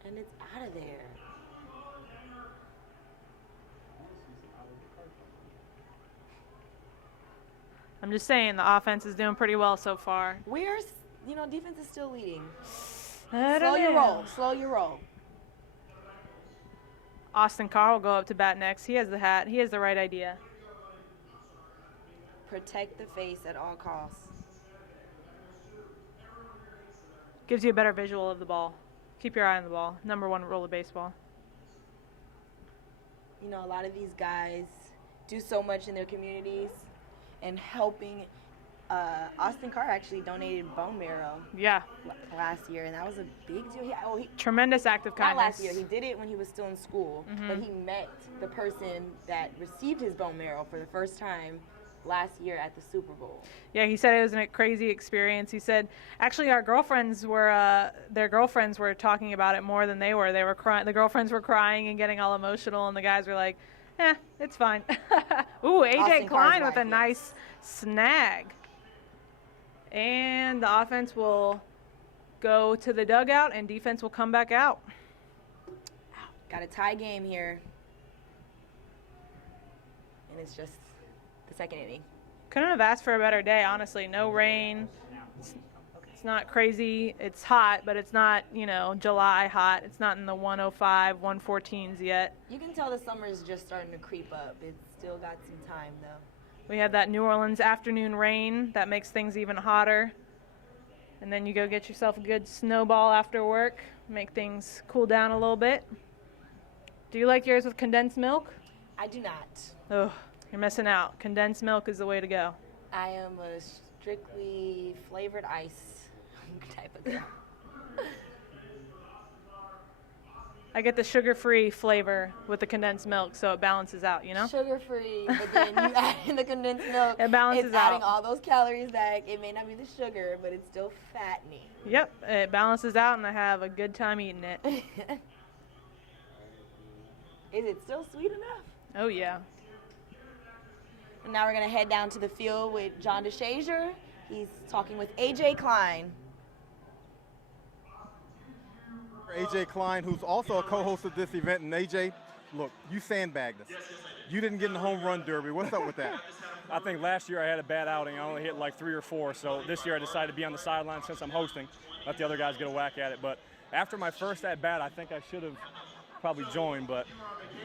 And it's out of there. I'm just saying the offense is doing pretty well so far. Defense is still leading. I Slow don't your know. roll. Slow your roll. Austin Carr will go up to bat next. He has the hat. He has the right idea. Protect the face at all costs. Gives you a better visual of the ball. Keep your eye on the ball. Number one rule of baseball. A lot of these guys do so much in their communities and helping. Austin Carr actually donated bone marrow Yeah. last year, and that was a big deal. He Tremendous act of not kindness. last year. He did it when he was still in school, but he met the person that received his bone marrow for the first time last year at the Super Bowl. Yeah, he said it was a crazy experience. He said, actually, our girlfriends were, their girlfriends were talking about it more than they were. They were crying. The girlfriends were crying and getting all emotional, and the guys were like, it's fine. Ooh, AJ Austin Carr's Klein with a wife, yes. nice snag. And the offense will go to the dugout, and defense will come back out. Got a tie game here, and it's just the second inning. Couldn't have asked for a better day, honestly. No rain. It's not crazy. It's hot, but it's not, July hot. It's not in the 105, 114s yet. You can tell the summer is just starting to creep up. It's still got some time, though. We have that New Orleans afternoon rain that makes things even hotter. And then you go get yourself a good snowball after work, make things cool down a little bit. Do you like yours with condensed milk? I do not. Oh, you're missing out. Condensed milk is the way to go. I am a strictly flavored ice type of girl. I get the sugar-free flavor with the condensed milk, so it balances out, Sugar-free, but then you add in the condensed milk. It balances it's adding out. all those calories back. It may not be the sugar, but it's still fattening. Yep, it balances out, and I have a good time eating it. Is it still sweet enough? Oh, yeah. And now we're going to head down to the field with John DeShazier. He's talking with AJ Klein. AJ Klein, who's also a co-host of this event. And AJ, look, you sandbagged us. You didn't get in the home run derby. What's up with that? I think last year I had a bad outing. I only hit like 3 or 4. So this year I decided to be on the sideline since I'm hosting. Let the other guys get a whack at it. But after my first at bat, I think I should have probably joined. But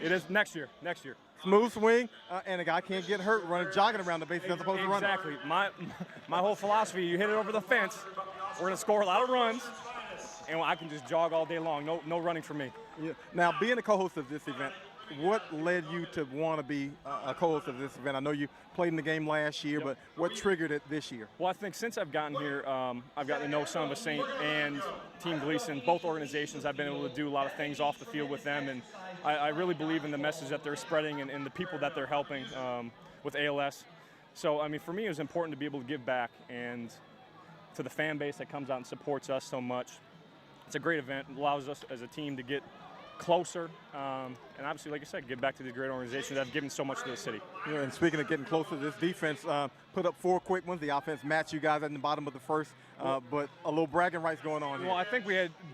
it is next year. Next year. Smooth swing, and a guy can't get hurt jogging around the bases as opposed to running. Exactly. My whole philosophy: you hit it over the fence, we're gonna score a lot of runs, and I can just jog all day long. No running for me. Yeah. Now, being a co-host of this event, what led you to want to be a co-host of this event? I know you played in the game last year, but what triggered it this year? Well, I think since I've gotten here, I've gotten to know Son of a Saint and Team Gleason, both organizations. I've been able to do a lot of things off the field with them, and I really believe in the message that they're spreading and the people that they're helping with ALS. So, I mean, for me, it was important to be able to give back and to the fan base that comes out and supports us so much. It's a great event. It allows us as a team to get closer, and obviously, like I said, give back to the great organizations that have given so much to the city. Yeah, and speaking of getting closer, this defense put up 4 quick ones. The offense matched you guys at the bottom of the first, but a little bragging rights going on here. Well, I think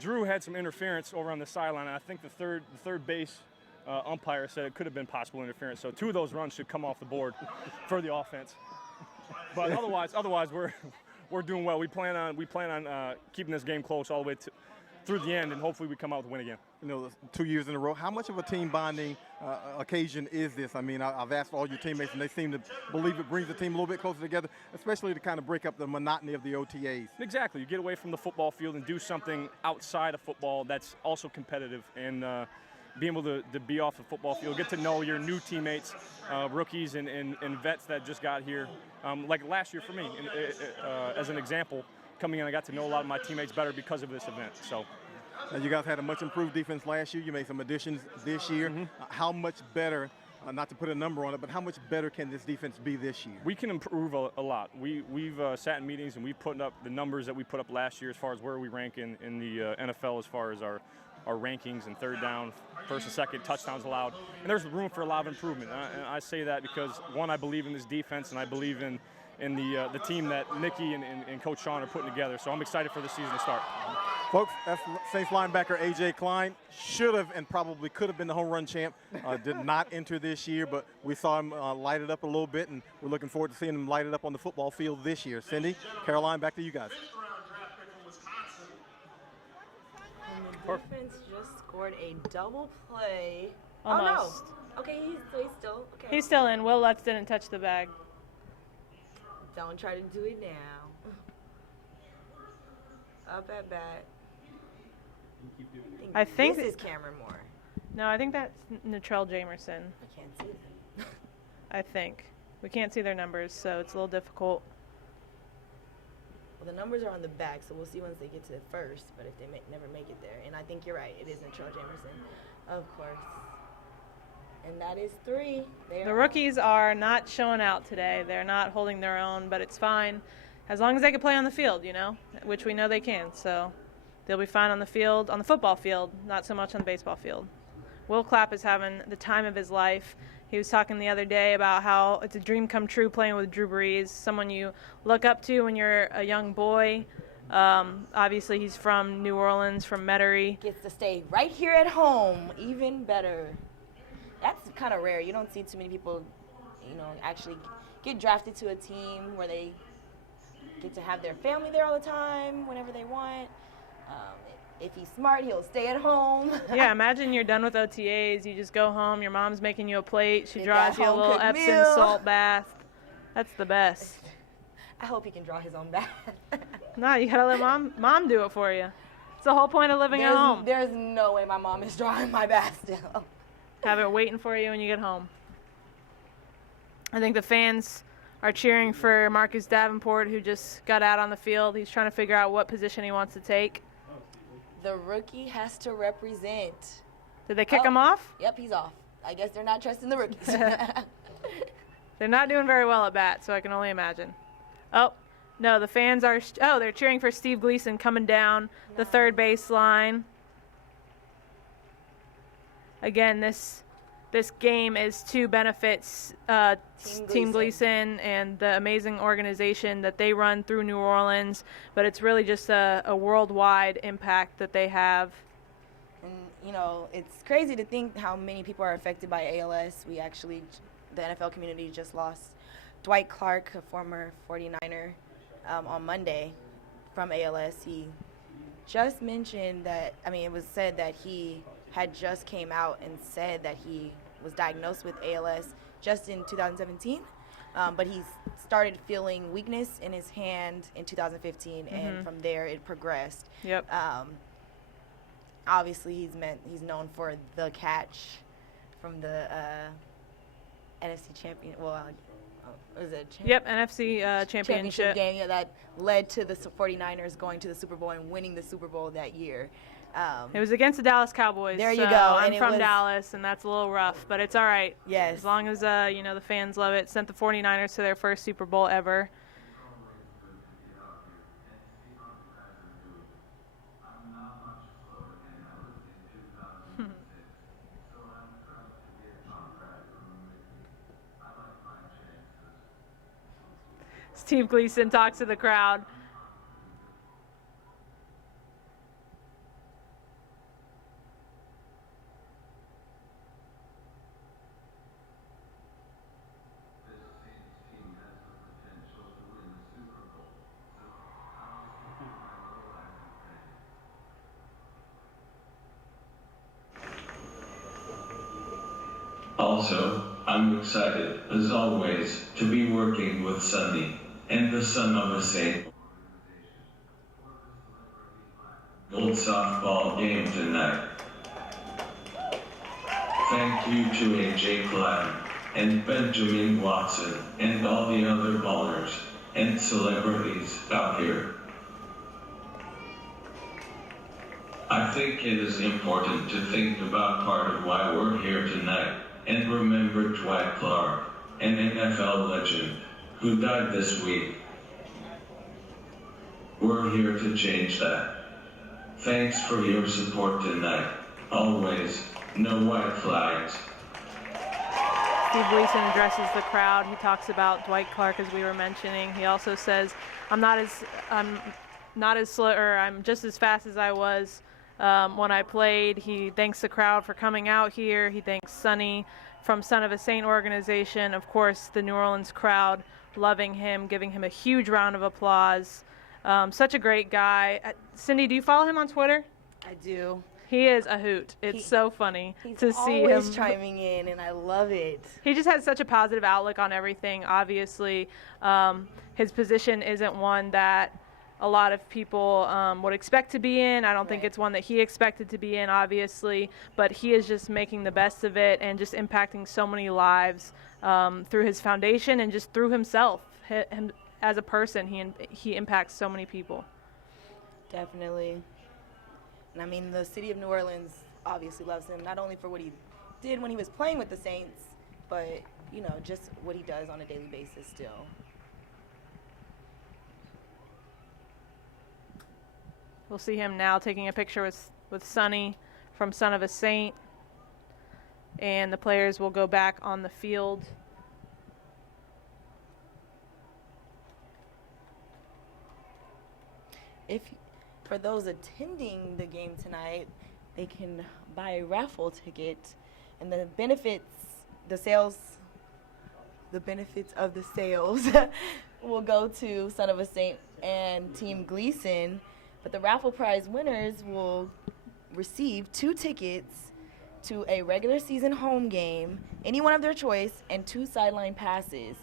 Drew had some interference over on the sideline, and I think the third base umpire said it could have been possible interference. So 2 of those runs should come off the board for the offense. But otherwise, we're doing well. We plan on keeping this game close all the way through the end, and hopefully we come out with a win again. 2 years in a row. How much of a team bonding occasion is this? I mean, I've asked all your teammates, and they seem to believe it brings the team a little bit closer together, especially to kind of break up the monotony of the OTAs. Exactly. You get away from the football field and do something outside of football that's also competitive, and being able to be off the football field, get to know your new teammates, rookies and vets that just got here. Like last year for me, as an example, coming in, I got to know a lot of my teammates better because of this event. So. You guys had a much improved defense last year. You made some additions this year. How much better not to put a number on it, but how much better can this defense be this year? We can improve a lot. We've sat in meetings and we've put up the numbers that we put up last year as far as where we rank in the NFL as far as our rankings and third down, first and second touchdowns allowed. And there's room for a lot of improvement. And I say that because, one, I believe in this defense, and I believe in the team that Nicky and Coach Sean are putting together. So I'm excited for the season to start. Folks, that's Saints linebacker A.J. Klein. Should have and probably could have been the home run champ. Did not enter this year, but we saw him light it up a little bit, and we're looking forward to seeing him light it up on the football field this year. Cindy, Caroline, back to you guys. The defense just scored a double play. Almost. Oh, no. Okay, he's still okay. He's still in. Will Lutz didn't touch the bag. Don't try to do it now. Up at bat. I think this is Cameron Moore. No, I think that's Natrell Jamerson. I can't see them. I think. We can't see their numbers, so it's a little difficult. Well, the numbers are on the back, so we'll see once they get to first. But if they never make it there, and I think you're right, it is Natrell Jamerson, of course. And that is 3. The rookies are not showing out today. They're not holding their own, but it's fine as long as they can play on the field, you know, which we know they can. So they'll be fine on the field, on the football field, not so much on the baseball field. Will Clapp is having the time of his life. He was talking the other day about how it's a dream come true playing with Drew Brees, someone you look up to when you're a young boy. Obviously, he's from New Orleans, from Metairie. Gets to stay right here at home, even better. That's kind of rare. You don't see too many people, you know, actually get drafted to a team where they get to have their family there all the time whenever they want. If he's smart, he'll stay at home. Yeah, imagine you're done with OTAs. You just go home. Your mom's making you a plate. She draws you a little Epsom salt bath. That's the best. I hope he can draw his own bath. No, you gotta let mom do it for you. It's the whole point of living at home. There's no way my mom is drawing my bath still. Have it waiting for you when you get home. I think the fans are cheering for Marcus Davenport, who just got out on the field. He's trying to figure out what position he wants to take. The rookie has to represent. Did they kick him off? Yep, he's off. I guess they're not trusting the rookies. They're not doing very well at bat, so I can only imagine. Oh, no, the fans are, they're cheering for Steve Gleason coming down the third baseline. Again, this game is to benefit Team Gleason and the amazing organization that they run through New Orleans, but it's really just a worldwide impact that they have. And, you know, it's crazy to think how many people are affected by ALS. The NFL community just lost Dwight Clark, a former 49er, on Monday from ALS. He just mentioned that, it was said that he had just came out and said that he was diagnosed with ALS just in 2017, but he started feeling weakness in his hand in 2015, and from there it progressed. Yep. Obviously, he's known for the catch from the NFC champion. Well, was it? Yep, NFC championship game that led to the 49ers going to the Super Bowl and winning the Super Bowl that year. It was against the Dallas Cowboys. There you so go. I'm from Dallas, and that's a little rough, but it's all right. Yes. As long as the fans love it. Sent the 49ers to their first Super Bowl ever. Steve Gleason talks to the crowd. Also, I'm excited, as always, to be working with Sonny and the son of a Saint. Old softball game tonight. Thank you to A.J. Klein and Benjamin Watson and all the other ballers and celebrities out here. I think it is important to think about part of why we're here tonight. and remember Dwight Clark, an NFL legend, who died this week. We're here to change that. Thanks for your support tonight. Always, no white flags. Steve Gleason addresses the crowd. He talks about Dwight Clark, as we were mentioning. He also says, I'm just as fast as I was when I played. He thanks the crowd for coming out here. He thanks Sonny from Son of a Saint organization. Of course, the New Orleans crowd loving him, giving him a huge round of applause. Such a great guy. Cindy, do you follow him on Twitter? I do. He is a hoot. It's so funny to see him. He's always chiming in, and I love it. He just has such a positive outlook on everything. Obviously, his position isn't one that a lot of people would expect to be in. I don't think it's one that he expected to be in, obviously, but he is just making the best of it and just impacting so many lives through his foundation and just through himself. Him, as a person, he impacts so many people. Definitely. And I mean, the city of New Orleans obviously loves him, not only for what he did when he was playing with the Saints, but, you know, just what he does on a daily basis still. We'll see him now taking a picture with Sonny from Son of a Saint. And the players will go back on the field. For those attending the game tonight, they can buy a raffle ticket, and the benefits of the sales will go to Son of a Saint and Team Gleason, but the raffle prize winners will receive 2 tickets to a regular season home game, any one of their choice, and 2 sideline passes.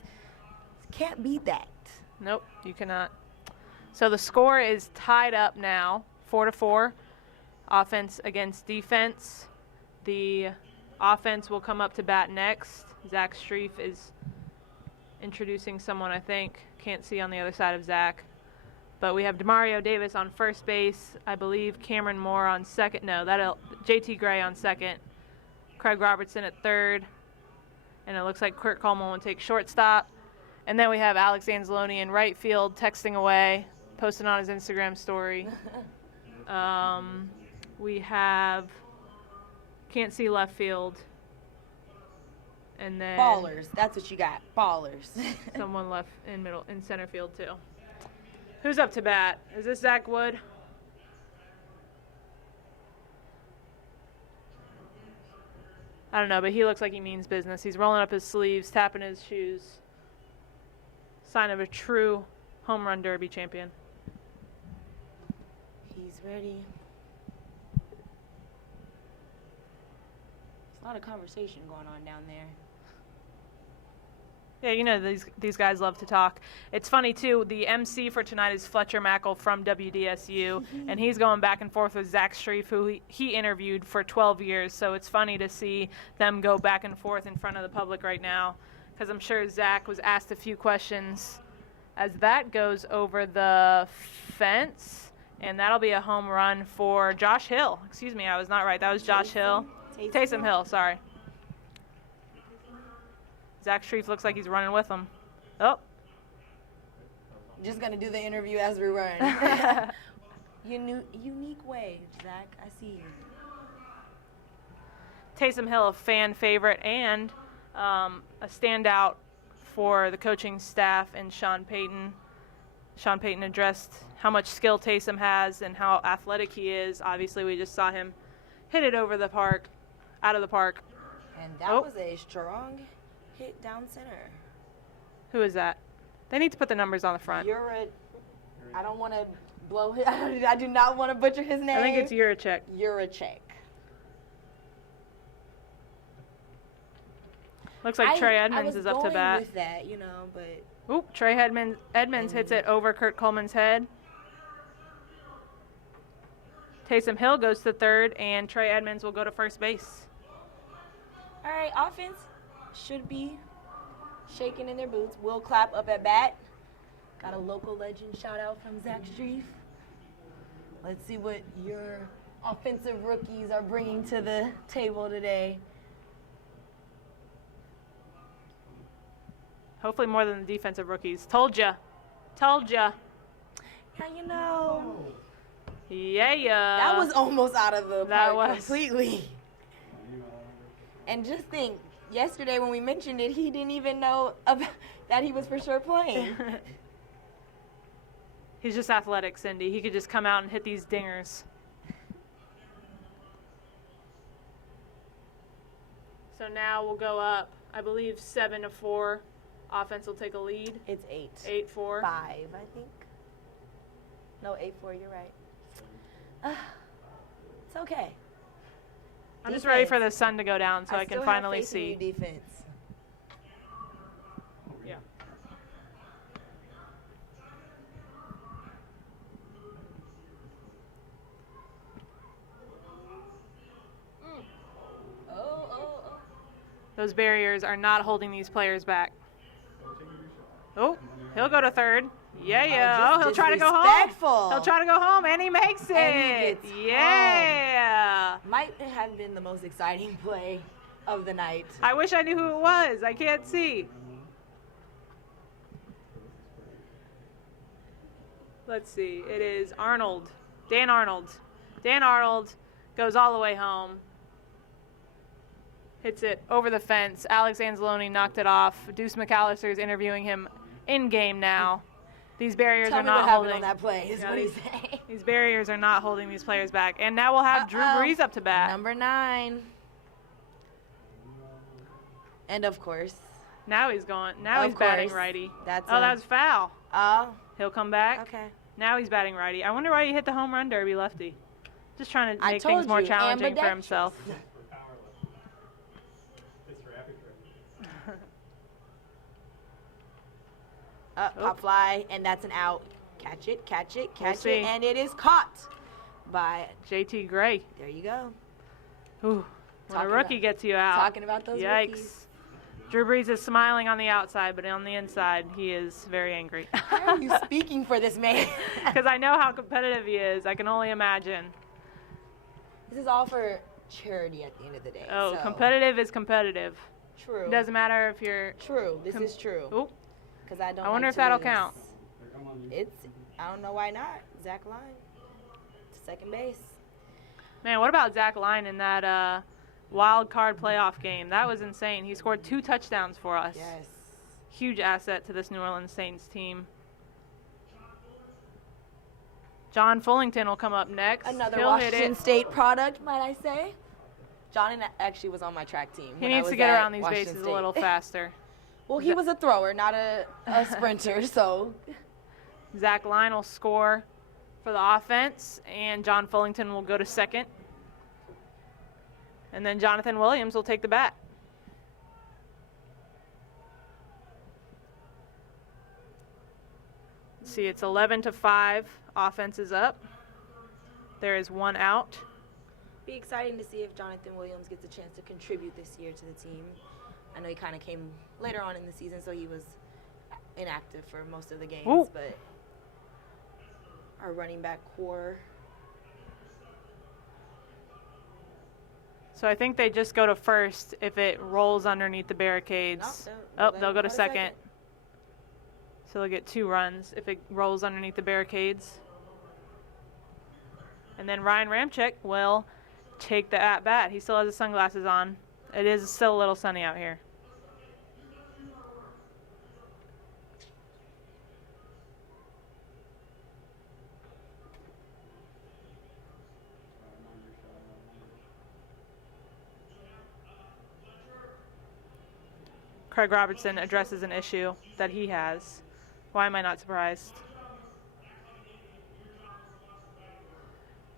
Can't beat that. Nope, you cannot. So the score is tied up now, 4-4, offense against defense. The offense will come up to bat next. Zach Strief is introducing someone, I think. Can't see on the other side of Zach. But we have Demario Davis on first base. I believe Cameron Moore on second. No, JT Gray on second. Craig Robertson at third. And it looks like Kurt Coleman will take shortstop. And then we have Alex Anzalone in right field texting away, posting on his Instagram story. We have, can't see left field. And then Ballers, that's what you got, ballers. someone left in center field too. Who's up to bat? Is this Zach Wood? I don't know, but he looks like he means business. He's rolling up his sleeves, tapping his shoes. Sign of a true home run derby champion. He's ready. There's a lot of conversation going on down there. Yeah, you know, these guys love to talk. It's funny, too, the MC for tonight is Fletcher Mackel from WDSU, and he's going back and forth with Zach Strief, who he interviewed for 12 years. So it's funny to see them go back and forth in front of the public right now, because I'm sure Zach was asked a few questions as that goes over the fence, and that'll be a home run for Josh Hill. Excuse me, I was not right. That was Josh Hill. Taysom Hill, sorry. Zach Strief looks like he's running with him. Oh. Just going to do the interview as we run. Unique way, Zach. I see you. Taysom Hill, a fan favorite and a standout for the coaching staff and Sean Payton. Sean Payton addressed how much skill Taysom has and how athletic he is. Obviously, we just saw him hit it over the park, out of the park. And that was a strong hit down center. Who is that? They need to put the numbers on the front. I don't want to blow his, I do not want to butcher his name. I think it's Yurachek. Yurachek. Looks like Trey Edmonds is up to bat. I was going with that, you know, but... Oop, Trey Edmonds hits it over Kurt Coleman's head. Taysom Hill goes to third, and Trey Edmonds will go to first base. All right, offense should be shaking in their boots. Will Clapp up at bat. Got a local legend shout out from Zach Strief. Let's see what your offensive rookies are bringing to the table today. Hopefully more than the defensive rookies. Told ya. Told ya. Yeah, you know. Yeah. That was almost out of the That park was. completely. And just think, yesterday when we mentioned it, he didn't even know that he was for sure playing. He's just athletic, Cindy. He could just come out and hit these dingers. So now we'll go up, I believe, 7-4. Offense will take a lead. It's 8. 8-4. 5, I think. No, 8-4, you're right. It's okay. I'm just ready for the sun to go down so I can still finally have faith in see. you, defense. Yeah. Those barriers are not holding these players back. Oh, he'll go to third. Yeah. Oh, he'll try to go home. Disrespectful. He'll try to go home, and he makes it. And he gets yeah. Might have been the most exciting play of the night. I wish I knew who it was. I can't see. Let's see. It is Arnold. Dan Arnold. Dan Arnold goes all the way home. Hits it over the fence. Alex Anzalone knocked it off. Deuce McAllister is interviewing him in game now. These barriers Tell are me not what happened holding. on that play is Yeah, what he's saying. These barriers are not holding these players back. And now we'll have Drew Brees up to bat. Number 9. And of course. Now he's going. Now Of he's batting course. righty. That's Oh, a- that was foul. Oh, He'll come back. okay. Now he's batting righty. I wonder why he hit the home run derby lefty. Just trying to I make told things more you, challenging for ambidextrous. himself. Pop fly, and that's an out. Catch it, catch it, catch see. it, and it is caught by, JT Gray. there you go. Ooh, when a Talking rookie about- gets you out. Talking about those Yikes. rookies. Drew Brees is smiling on the outside, but on the inside, he is very angry. Why are you speaking for this man? Because I know how competitive he is. I can only imagine. This is all for charity at the end of the day. Oh, so. competitive is competitive. True. It doesn't matter if you're. True. This is true. Ooh, Because I don't. I wonder like if to that'll lose. count. It's. I don't know why not. Zach Line, second base. Man, what about Zach Line in that wild card playoff game? That was insane. He scored 2 touchdowns for us. Yes. Huge asset to this New Orleans Saints team. John Fullington will come up next. Another He'll hit Washington it. State product, might I say? John actually was on my track team. He when I needs to was get at around these Washington bases State. a little faster. Well, he was a thrower, not a sprinter, so. Zach Line will score for the offense, and John Fullington will go to second. And then Jonathan Williams will take the bat. See, it's 11-5. Offense is up. There is 1 out. Be exciting to see if Jonathan Williams gets a chance to contribute this year to the team. I know he kind of came later on in the season, so he was inactive for most of the games. Ooh. But our running back core. So I think they just go to first if it rolls underneath the barricades. They'll go to second. So they'll get 2 runs if it rolls underneath the barricades. And then Ryan Ramczyk will take the at-bat. He still has his sunglasses on. It is still a little sunny out here. Craig Robertson addresses an issue that he has. Why am I not surprised?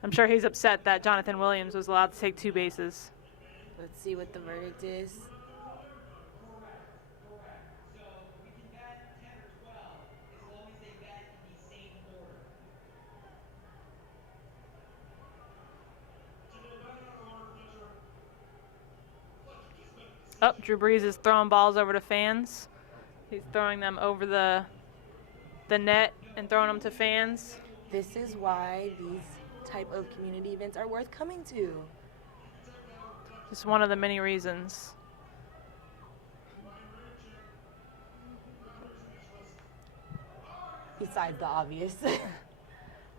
I'm sure he's upset that Jonathan Williams was allowed to take 2 bases. Let's see what the verdict is. Oh, Drew Brees is throwing balls over to fans. He's throwing them over the net and throwing them to fans. This is why these type of community events are worth coming to. Just one of the many reasons. besides the obvious.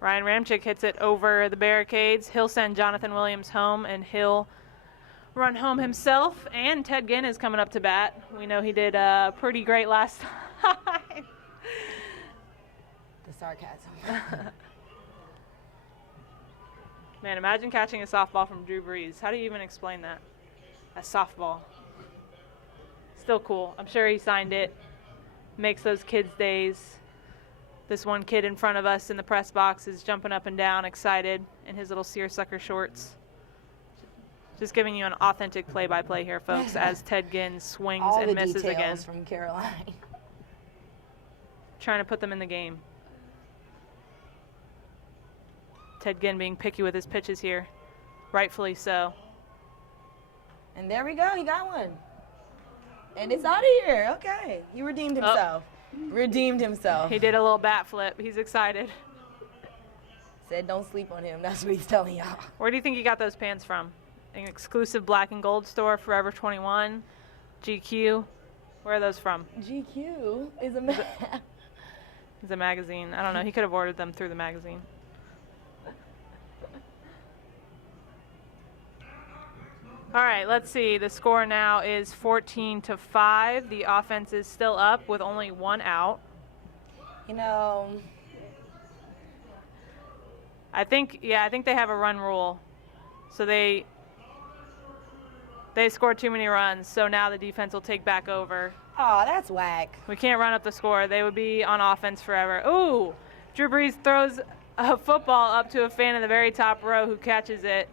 Ryan Ramchick hits it over the barricades. He'll send Jonathan Williams home, and he'll run home himself. And Ted Ginn is coming up to bat. We know he did pretty great last time. The sarcasm. Man, imagine catching a softball from Drew Brees. How do you even explain that? A softball. Still cool. I'm sure he signed it. Makes those kids' days. This one kid in front of us in the press box is jumping up and down, excited, in his little seersucker shorts. Just giving you an authentic play-by-play here, folks, as Ted Ginn swings All and the misses details again. from Caroline. Trying to put them in the game. Ted Ginn being picky with his pitches here. Rightfully so. And there we go. He got one. And it's out of here. Okay. He redeemed himself. Redeemed himself. He did a little bat flip. He's excited. Said don't sleep on him. That's what he's telling y'all. Where do you think he got those pants from? An exclusive black and gold store, Forever 21, GQ. Where are those from? GQ is a It's a magazine. I don't know. He could have ordered them through the magazine. All right, let's see. The score now is 14-5. The offense is still up with only one out. You know, I think they have a run rule. So they scored too many runs, so now the defense will take back over. oh, that's whack. We can't run up the score. They would be on offense forever. Ooh, Drew Brees throws a football up to a fan in the very top row who catches it.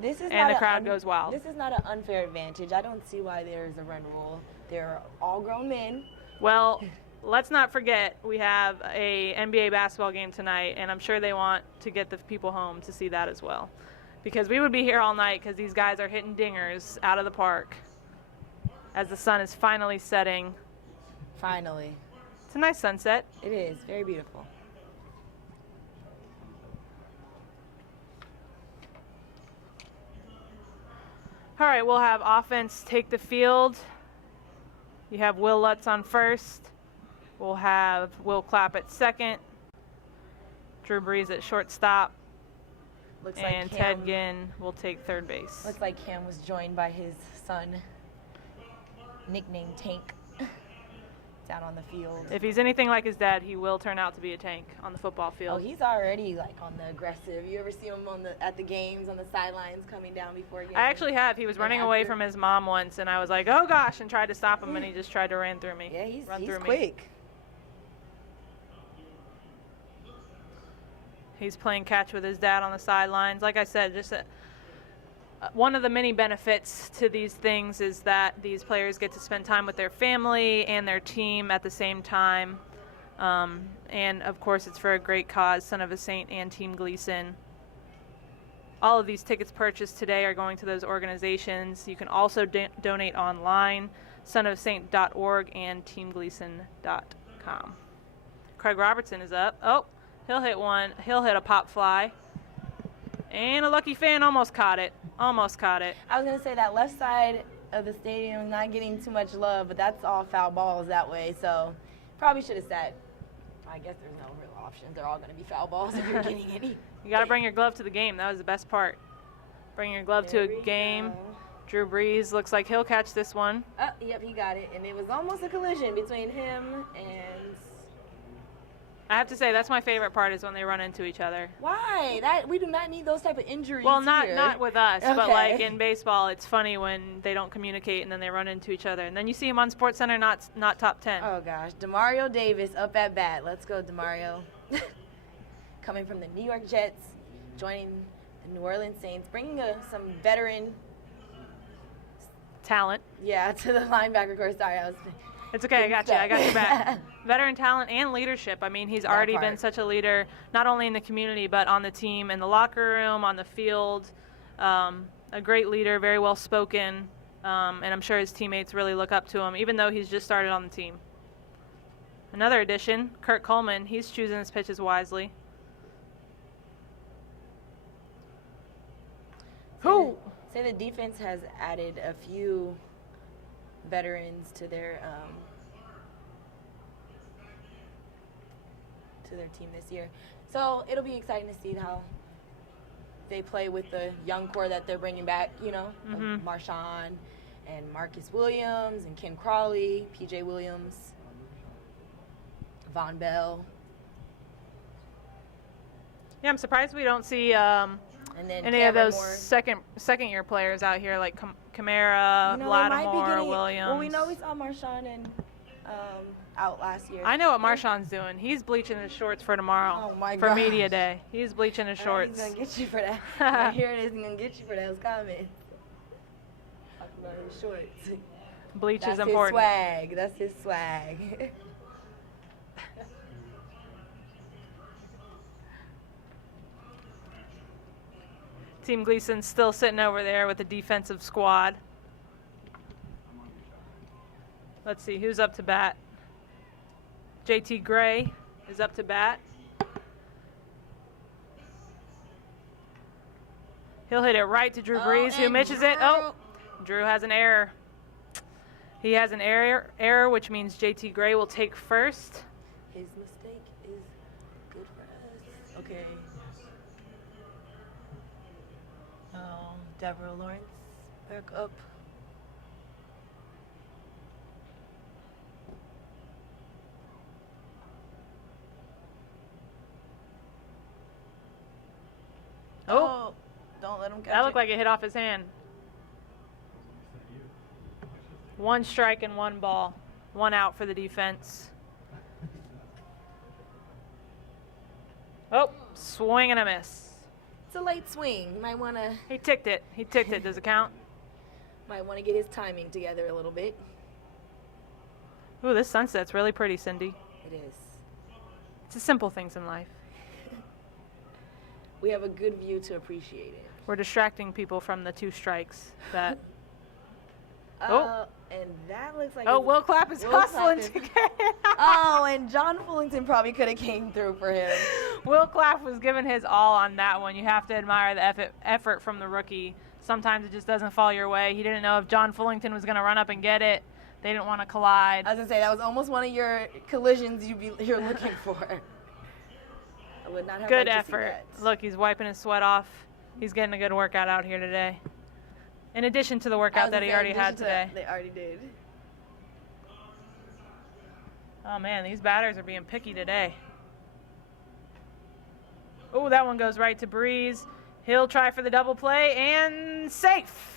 This is And not the a crowd goes wild. This is not an unfair advantage. I don't see why there is a run rule. They're all grown men. Well, let's not forget we have a NBA basketball game tonight, and I'm sure they want to get the people home to see that as well. Because we would be here all night because these guys are hitting dingers out of the park as the sun is finally setting. Finally. It's a nice sunset. It is. Very beautiful. All right, we'll have offense take the field. You have Will Lutz on first. We'll have Will Clapp at second. Drew Brees at shortstop. Looks And like Ted Ginn will take third base. Looks like Cam was joined by his son, nicknamed Tank, down on the field. If he's anything like his dad, he will turn out to be a tank on the football Oh, field. he's already like on the aggressive. You ever see him at the games on the sidelines coming down before games? I actually have. He was running away from his mom once, and I was like, oh gosh, and tried to stop him, and he just tried to run through me. Yeah, he's through me. quick. He's playing catch with his dad on the sidelines. Like I said, just one of the many benefits to these things is that these players get to spend time with their family and their team at the same time. And, of course, it's for a great cause, Son of a Saint and Team Gleason. All of these tickets purchased today are going to those organizations. You can also donate online, sonofsaint.org and teamgleason.com. Craig Robertson is up. Oh. He'll hit one. He'll hit a pop fly. And a lucky fan almost caught it. Almost caught it. I was going to say that left side of the stadium is not getting too much love, but that's all foul balls that way. So probably should have said, I guess there's no real options. They're all going to be foul balls if you're getting any. You got to bring your glove to the game. That was the best part. Bring your glove to a game. Go. Drew Brees looks like he'll catch this one. Oh, yep, he got it. And it was almost a collision between him and... I have to say, that's my favorite part is when they run into each other. Why? We do not need those type of injuries. Well, not here. with us, but Okay. like in baseball, it's funny when they don't communicate and then they run into each other. And then you see them on SportsCenter, not top 10. Oh, gosh. DeMario Davis up at bat. Let's go, DeMario. Coming from the New York Jets, joining the New Orleans Saints, bringing some veteran Talent. Yeah, to the linebacker course. Sorry, I was. It's okay. I got you. I got your back. Veteran talent and leadership. I mean, he's already been such a leader, not only in the community, but on the team, in the locker room, on the field. A great leader, very well spoken, and I'm sure his teammates really look up to him, even though he's just started on the team. Another addition, Kurt Coleman. He's choosing his pitches wisely. Who? Say the defense has added a few veterans to their to their team this year. So it'll be exciting to see how they play with the young core that they're bringing back, you know, of Marshawn and Marcus Williams and Ken Crawley, PJ Williams, Von Bell. Yeah, I'm surprised we don't see And then any of Cameron those Moore. second year players out here like Kamara, You know, they might be Lattimore, getting- Williams. Well, we know we saw Marshawn and out last year. I know what Marshawn's doing. He's bleaching his shorts for tomorrow. Oh, my for gosh. media day. He's bleaching his I know shorts. He's gonna get you for that. Here it is. He's gonna get you for those comments. Talking about his shorts. Bleach That's is important. his swag. That's his swag. Team Gleason's still sitting over there with the defensive squad. Let's see who's up to bat. JT Gray is up to bat. He'll hit it right to Drew Brees, who and misses it. Oh, Drew has an error. He has an error, which means JT Gray will take first. His mistake is good for us. Okay. Deborah Lawrence back up. Oh, Don't let him catch that looked it. like it hit off his hand. 1 strike and 1 ball. 1 out for the defense. Oh, swing and a miss. It's a late swing. Might wanna He ticked it. He ticked it. Does it count? get his timing together a little bit. Ooh, this sunset's really pretty, Cindy. It is. It's the simple things in life. We have a good view to appreciate it. We're distracting people from the 2 strikes. That. And that looks like. Oh, it's- Will Clapp is Will Clapp hustling is- to get it. Oh, and John Fullington probably could have came through for him. Will Clapp was giving his all on that one. You have to admire the effort from the rookie. Sometimes it just doesn't fall your way. He didn't know if John Fullington was going to run up and get it. They didn't want to collide. I was gonna say that was almost one of your collisions you're looking for. I would not have Good liked to see effort. that. Look, he's wiping his sweat off. He's getting a good workout out here today. In addition to the I workout was that gonna he say, already in had addition to today. that, They already did. Oh man, these batters are being picky today. Oh, that one goes right to Breeze. He'll try for the double play and safe.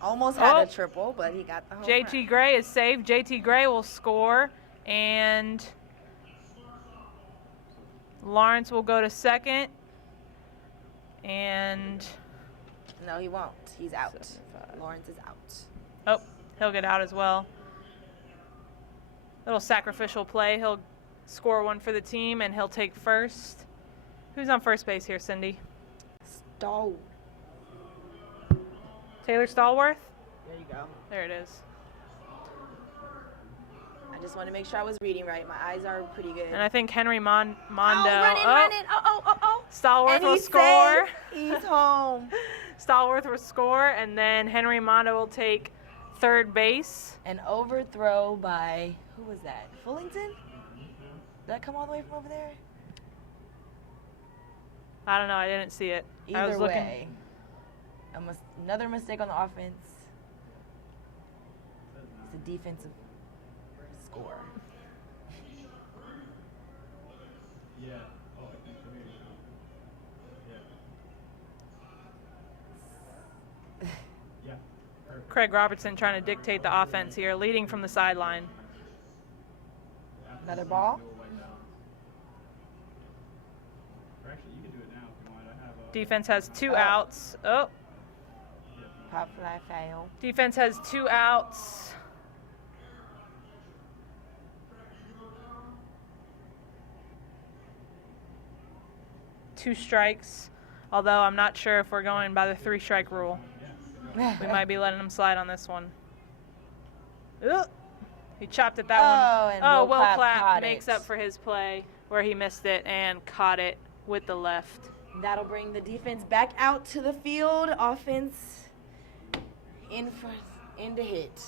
Almost had Oh. a triple, but he got the home JT run. Gray is safe. JT Gray will score, and Lawrence will go to second. And No, he won't. He's out. Lawrence is out. oh, he'll get out as well. Little sacrificial play. He'll score 1 for the team, and he'll take first. Who's on first base here, Cindy? Stall. Taylor Stallworth? There you go. There it is. I just want to make sure I was reading right. My eyes are pretty good. And I think Henry Mondo. Run in. Oh. Stallworth And will he's score. safe. He's home. Stallworth will score, and then Henry Mondo will take third base. An overthrow by, who was that? Fullington? Did that come all the way from over there? I don't know. I didn't see it. I was Either looking. way. Another mistake on the offense. It's a defensive score. Craig Robertson trying to dictate the offense here, leading from the sideline. Another ball. Defense has 2 outs. Oh, Pop fly foul. defense has 2 outs. Two strikes, although I'm not sure if we're going by the 3-strike rule. We might be letting him slide on this one. Ugh. He chopped at that Oh, one. and Oh, Will Will Clapp Clapp caught makes it. up for his play where he missed it and caught it with the left. That'll bring the defense back out to the field. Offense in to hit.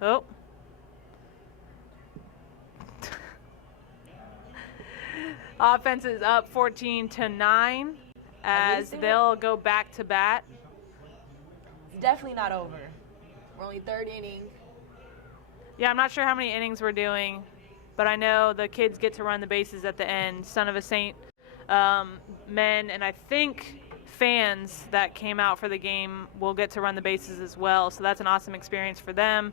Oh. Offense is up 14-9 as they'll go back to bat. It's definitely not over. We're only third inning. Yeah, I'm not sure how many innings we're doing, but I know the kids get to run the bases at the end. Son of a Saint men, and I think fans that came out for the game will get to run the bases as well. So that's an awesome experience for them.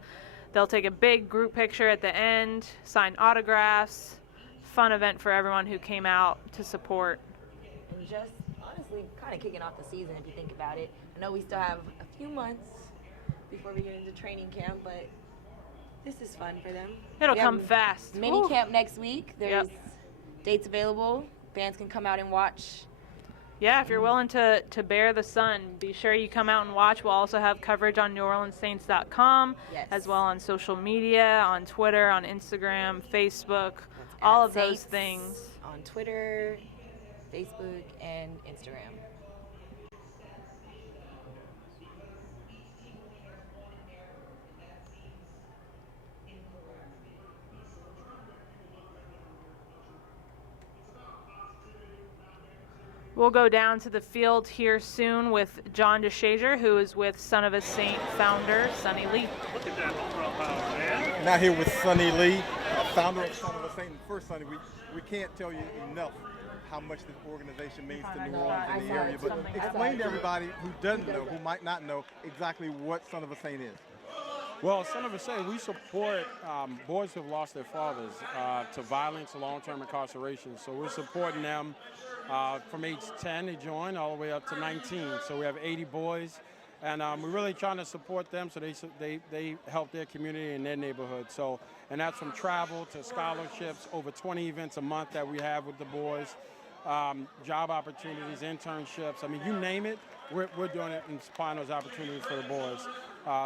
They'll take a big group picture at the end, sign autographs. Fun event for everyone who came out to support. And just honestly kind of kicking off the season if you think about it. I know we still have a few months before we get into training camp, but this is fun for them. It'll We come have fast. Mini camp next week. There's Yep. dates available. Fans can come out and watch. Yeah, if you're willing to bear the sun, be sure you come out and watch. We'll also have coverage on NewOrleansSaints.com, Yes. as well on social media, on Twitter, on Instagram, Facebook, all of those Saints things. on Twitter, Facebook, and Instagram. We'll go down to the field here soon with John DeShazer, who is with Son of a Saint founder, Sonny Lee. Look at that home run power, man. And out here with Sonny Lee, founder of Son of a Saint. First, Sonny, we can't tell you enough how much this organization means to New Orleans and the area. But explain to everybody who doesn't know, who might not know, exactly what Son of a Saint is. Well, Son of a Saint, we support boys who have lost their fathers to violence or long-term incarceration. So we're supporting them from age 10, they join, all the way up to 19. So we have 80 boys, and we're really trying to support them so they help their community and their neighborhood. So, and that's from travel to scholarships, over 20 events a month that we have with the boys, job opportunities, internships. I mean, you name it, we're doing it and supplying those opportunities for the boys.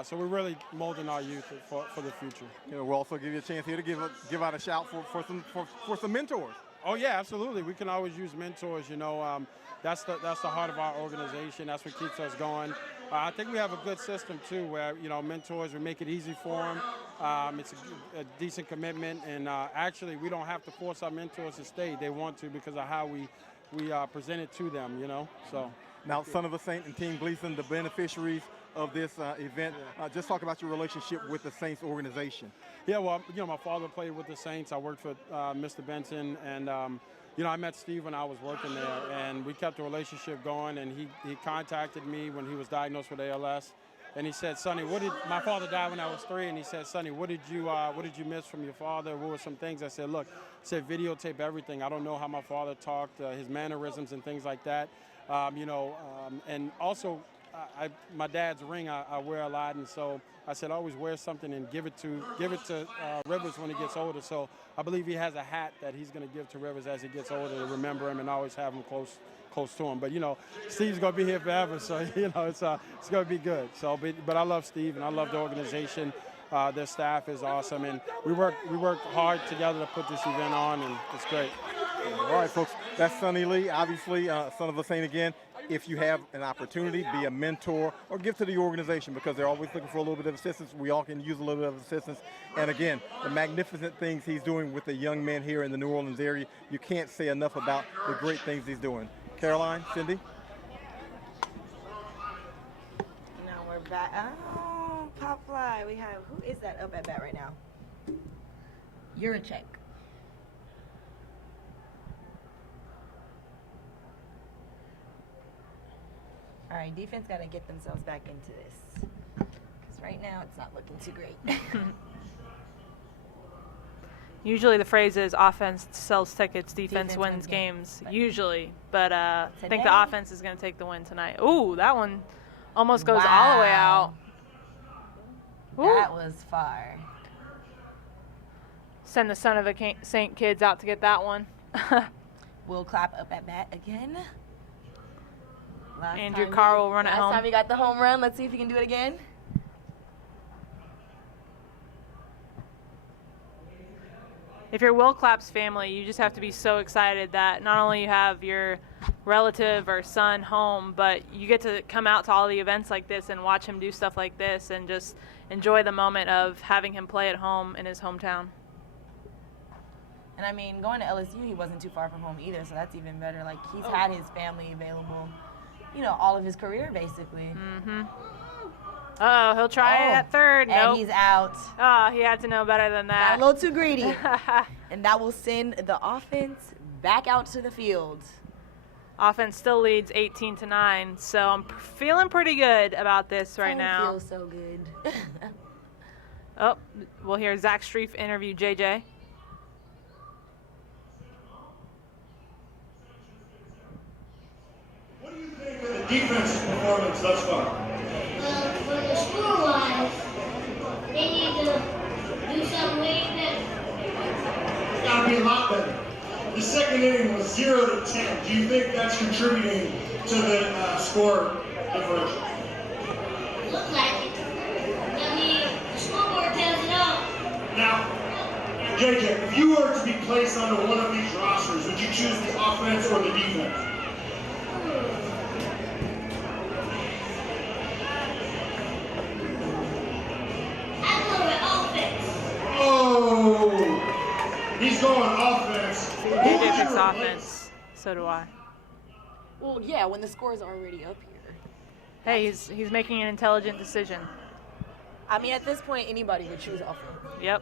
So we're really molding our youth for the future. You know, we'll also give you a chance here to give out a shout for some mentors. Oh yeah, absolutely. We can always use mentors. You know, that's the heart of our organization. That's what keeps us going. I think we have a good system too, where mentors, we make it easy for them. It's a decent commitment, and actually we don't have to force our mentors to stay. They want to because of how we present it to them. So. Now, Son of a Saint and Team Gleason, the beneficiaries of this event. Just talk about your relationship with the Saints organization. Yeah, well, my father played with the Saints. I worked for Mr. Benson, and I met Steve when I was working there, and we kept the relationship going. And he contacted me when he was diagnosed with ALS, and he said, "Sonny, my father died when I was 3?" And he said, "Sonny, what did you miss from your father? What were some things?" I said, "Look," I said, "videotape everything. I don't know how my father talked, his mannerisms and things like that, and also." My dad's ring I wear a lot, and so I said always wear something and give it to Rivers when he gets older. So I believe he has a hat that he's going to give to Rivers as he gets older to remember him and always have him close to him. But Steve's going to be here forever, so it's going to be good. So, but I love Steve and I love the organization. Their staff is awesome, and we work hard together to put this event on, and it's great. All right, folks, that's Sonny Lee, obviously, Son of a Saint again. If you have an opportunity, be a mentor or give to the organization, because they're always looking for a little bit of assistance. We all can use a little bit of assistance. And again, the magnificent things he's doing with the young men here in the New Orleans area, you can't say enough about the great things he's doing. Caroline, Cindy? Now we're back. Oh, Pop Fly. We have, who is that up at bat right now? Yurachek. All right, defense got to get themselves back into this, because right now it's not looking too great. Usually the phrase is offense sells tickets, defense wins games. Usually, but I think the offense is going to take the win tonight. Ooh, that one almost goes all the way out. Ooh. That was far. Send the Son of a Saint kids out to get that one. Will Clapp up at bat again. Andrew Carr will run it home. Last time he got the home run. Let's see if he can do it again. If you're Will Clapp's family, you just have to be so excited that not only you have your relative or son home, but you get to come out to all the events like this and watch him do stuff like this and just enjoy the moment of having him play at home in his hometown. And I mean, going to LSU, he wasn't too far from home either, so that's even better. Like, he's had his family available, all of his career, basically. Oh, he'll try it at third. And Nope. he's out. Oh, he had to know better than Got that. a little too greedy. And that will send the offense back out to the field. Offense still leads 18-9, so I'm feeling pretty good about this right now. Feels so good. Oh, we'll hear Zach Strief interview JJ. What do you think of the defense's performance thus far? For the score-wise, they need to do something way better. Gotta be a lot better. The second inning was 0-10. Do you think that's contributing to the score differential? Looks like it. I mean, the scoreboard tells it all. Now, JJ, if you were to be placed under one of these rosters, would you choose the offense or the defense? I go with offense. Oh, he's going offense. JJ picks offense. So do I. Well, yeah, when the score is already up here. Hey, he's making an intelligent decision. I mean, at this point, anybody would choose offense. Yep.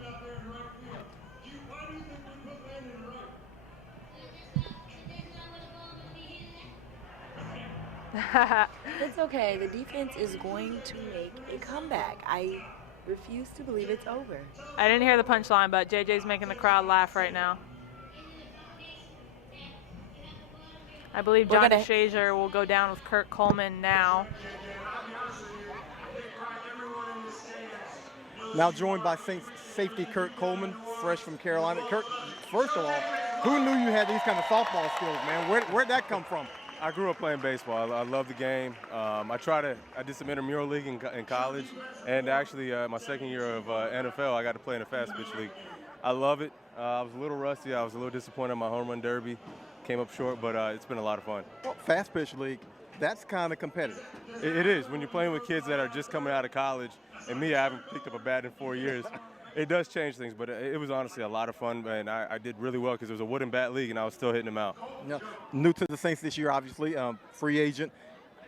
It's okay. The defense is going to make a comeback. I refuse to believe it's over. I didn't hear the punchline, but JJ's making the crowd laugh right now. I believe Johnny Shazier will go down with Kurt Coleman now. Now joined by safety Kurt Coleman, fresh from Carolina. Kurt, first of all, who knew you had these kind of softball skills, man? Where'd that come from? I grew up playing baseball. I love the game. I did some intramural league in college, and actually my second year of NFL, I got to play in a fast pitch league. I love it. I was a little rusty. I was a little disappointed in my home run derby. Came up short, but it's been a lot of fun. Well, fast pitch league, that's kind of competitive. It is. When you're playing with kids that are just coming out of college, and me, I haven't picked up a bat in 4 years. It does change things, but it was honestly a lot of fun, and I did really well because it was a wooden bat league, and I was still hitting them out. Now, new to the Saints this year, obviously, free agent.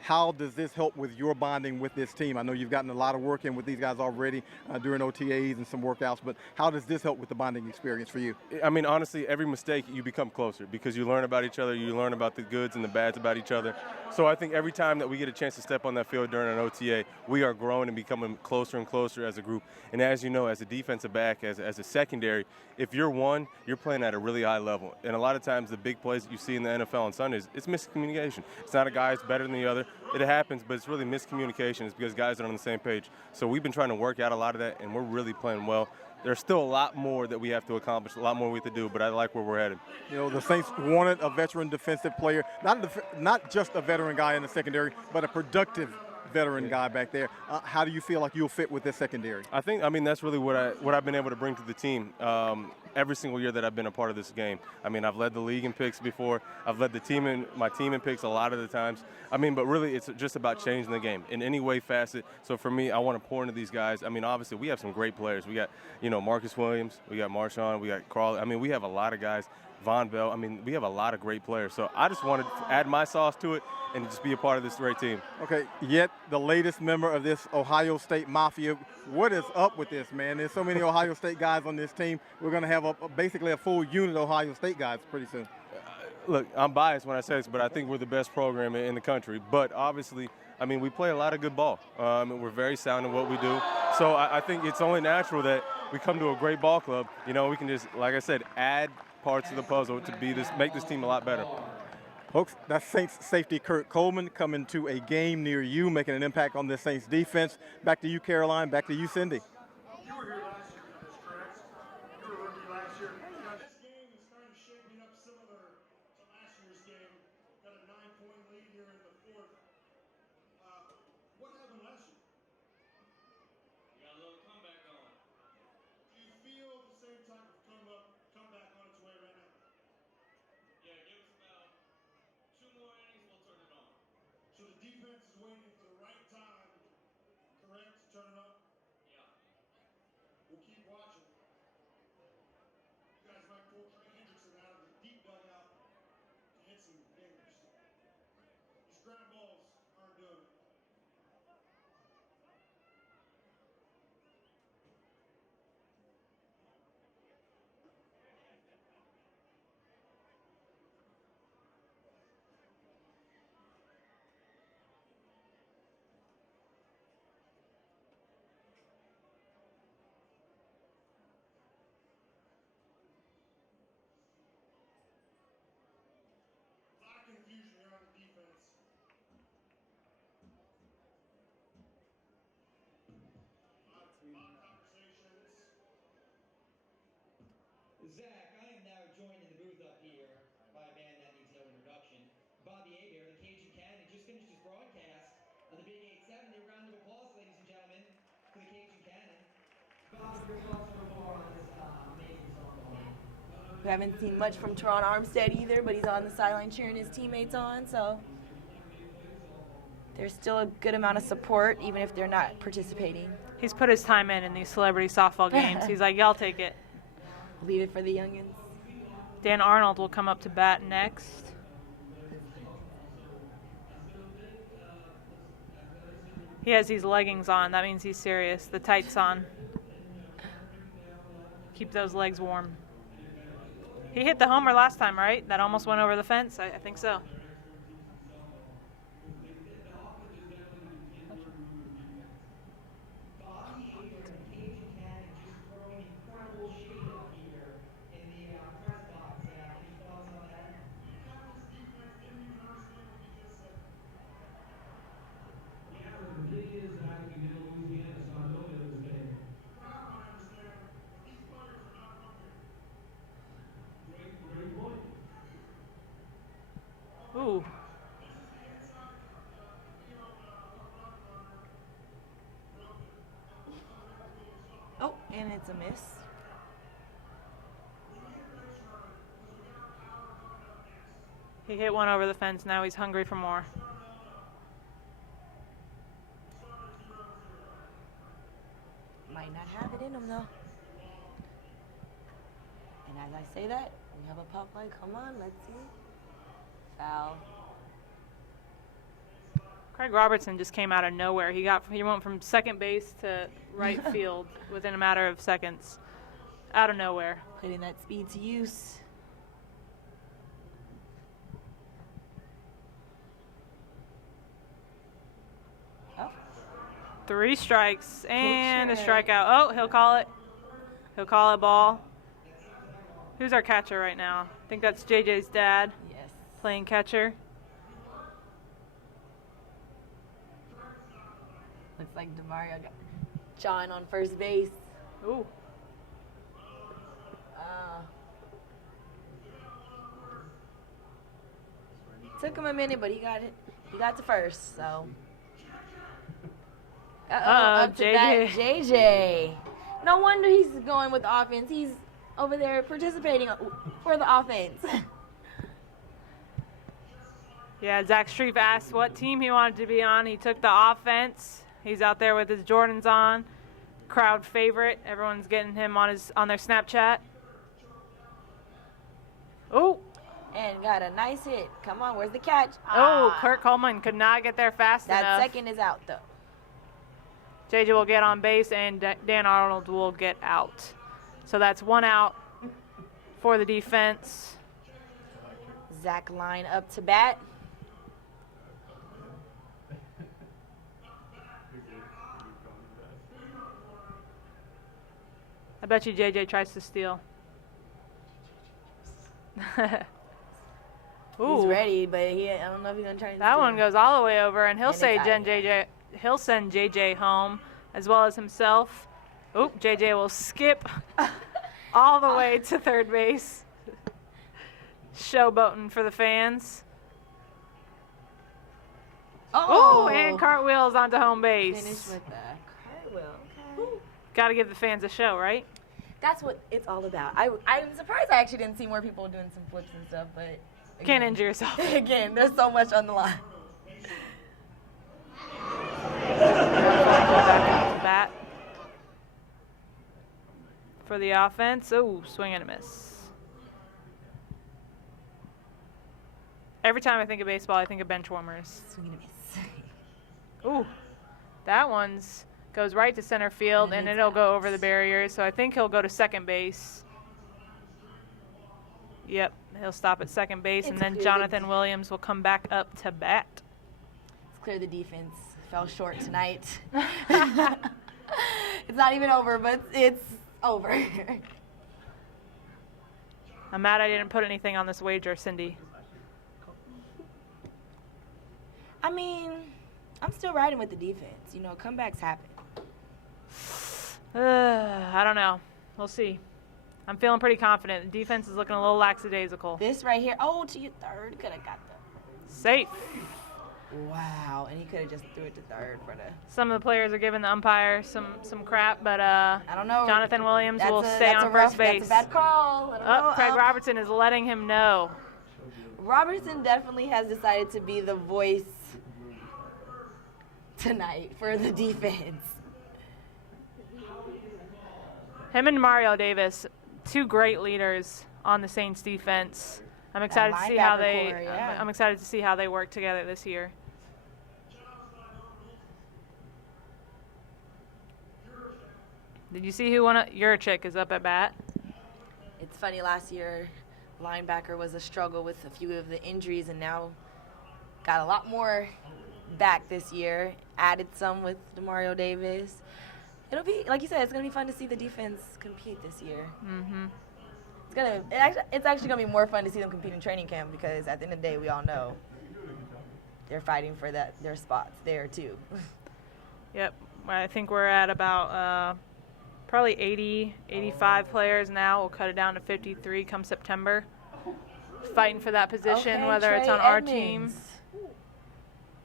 How does this help with your bonding with this team? I know you've gotten a lot of work in with these guys already during OTAs and some workouts, but how does this help with the bonding experience for you? I mean, honestly, every mistake you become closer because you learn about each other, you learn about the goods and the bads about each other. So I think every time that we get a chance to step on that field during an OTA, we are growing and becoming closer and closer as a group. And as you know, as a defensive back, as a secondary, if you're one, you're playing at a really high level. And a lot of times the big plays that you see in the NFL on Sundays, it's miscommunication. It's not a guy that's better than the other. It happens, but it's really miscommunication. It's because guys are on the same page. So we've been trying to work out a lot of that, and we're really playing well. There's still a lot more that we have to accomplish, a lot more we have to do, but I like where we're headed. You know, the Saints wanted a veteran defensive player, not just a veteran guy in the secondary, but a productive veteran guy back there. How do you feel like you'll fit with this secondary? I mean, that's really what I've been able to bring to the team every single year that I've been a part of this game. I mean, I've led the league in picks before. I've led my team in picks a lot of the times. I mean, but really it's just about changing the game in any way, facet. So for me, I want to pour into these guys. I mean, obviously we have some great players. We got, Marcus Williams, we got Marshawn, we got Crawley. I mean, we have a lot of guys. Von Bell. I mean, we have a lot of great players. So I just wanted to add my sauce to it and just be a part of this great team. Okay, yet the latest member of this Ohio State Mafia. What is up with this, man? There's so many Ohio State guys on this team. We're going to have basically a full unit of Ohio State guys pretty soon. Look, I'm biased when I say this, but I think we're the best program in the country. But obviously, I mean, we play a lot of good ball. We're very sound in what we do. So I think it's only natural that we come to a great ball club. We can just, like I said, add parts of the puzzle to make this team a lot better. Folks, that's Saints safety Kurt Coleman coming to a game near you, making an impact on the Saints defense. Back to you, Caroline. Back to you, Cindy. You were here last year, correct? You were a rookie last year. This game is kind of shaping up similar to last year's game. Got a 9-point lead here in the fourth. What happened last year? You got a little comeback on. Do you feel the same type of comeback on its way right now? Yeah, give us about 2 more innings, we'll turn it on. So the defense is waiting for the right time, correct, to turn it on? Yeah. We'll keep watching. You guys might pull Trey We haven't seen much from Teron Armstead either, but he's on the sideline cheering his teammates on, so there's still a good amount of support, even if they're not participating. He's put his time in these celebrity softball games. He's like, y'all take it. Leave it for the youngins. Dan Arnold will come up to bat next. He has these leggings on. That means he's serious. The tights on. Keep those legs warm. He hit the homer last time, right? That almost went over the fence? I think so. Ooh. Oh, and it's a miss. He hit one over the fence. Now he's hungry for more. Might not have it in him, though. And as I say that, we have a pop play. Come on, let's see. Foul. Craig Robertson just came out of nowhere. He went from second base to right field within a matter of seconds. Out of nowhere. Putting that speed to use. Oh. 3 strikes and a strikeout. Oh, he'll call it. He'll call it ball. Who's our catcher right now? I think that's JJ's dad. Yes. Playing catcher. Looks like DeMario got John on first base. Ooh. Took him a minute, but he got it. He got to first, so. Up to bat, JJ. No wonder he's going with the offense. He's over there participating for the offense. Yeah, Zach Strief asked what team he wanted to be on. He took the offense. He's out there with his Jordans on. Crowd favorite. Everyone's getting him on their Snapchat. Oh. And got a nice hit. Come on, where's the catch? Oh, Kurt Coleman could not get there fast enough. That second is out, though. JJ will get on base, and Dan Arnold will get out. So that's 1 out for the defense. Zach Line up to bat. I bet you JJ tries to steal. Ooh. He's ready, but I don't know if he's gonna try to That steal. one goes all the way over, and he'll And say it's he'll send JJ home as well as himself. Oop, JJ will skip all the way to third base. Showboating for the fans. Oh, and cartwheels onto home base. Finish with the cartwheel. Okay. Got to give the fans a show, right? That's what it's all about. I'm surprised I actually didn't see more people doing some flips and stuff, but again, Can't injure yourself. Again, there's so much on the line. Bat for the offense. Oh, swing and a miss. Every time I think of baseball, I think of bench warmers. Swing and a miss. Ooh, that one's goes right to center field, and it'll go over the barrier. So I think he'll go to second base. Yep, he'll stop at second base, and then Jonathan Williams will come back up to bat. It's clear the defense fell short tonight. It's not even over, but it's over. I'm mad I didn't put anything on this wager, Cindy. I mean, I'm still riding with the defense. You know, comebacks happen. I don't know. We'll see. I'm feeling pretty confident. The defense is looking a little lackadaisical. This right here. Oh, to your third. Could have got that. Safe. Wow, and he could have just threw it to third for the. Some of the players are giving the umpire some crap, but I don't know. Jonathan Williams will stay on first base. That's a bad call. Craig Robertson is letting him know. Robertson definitely has decided to be the voice tonight for the defense. Him and Mario Davis, two great leaders on the Saints defense. I'm excited to see how they. Core, yeah. I'm excited to see how they work together this year. Did you see who won it? Jurczyk is up at bat. It's funny, last year, linebacker was a struggle with a few of the injuries, and now got a lot more back this year. Added some with Demario Davis. It'll be, like you said, it's going to be fun to see the defense compete this year. Mm-hmm. It's actually going to be more fun to see them compete in training camp because at the end of the day, we all know they're fighting for their spots there too. Yep. I think we're at about probably 80, 85 players now. We'll cut it down to 53 come September. Fighting for that position, Okay, whether it's Trey on our Edmonds. team.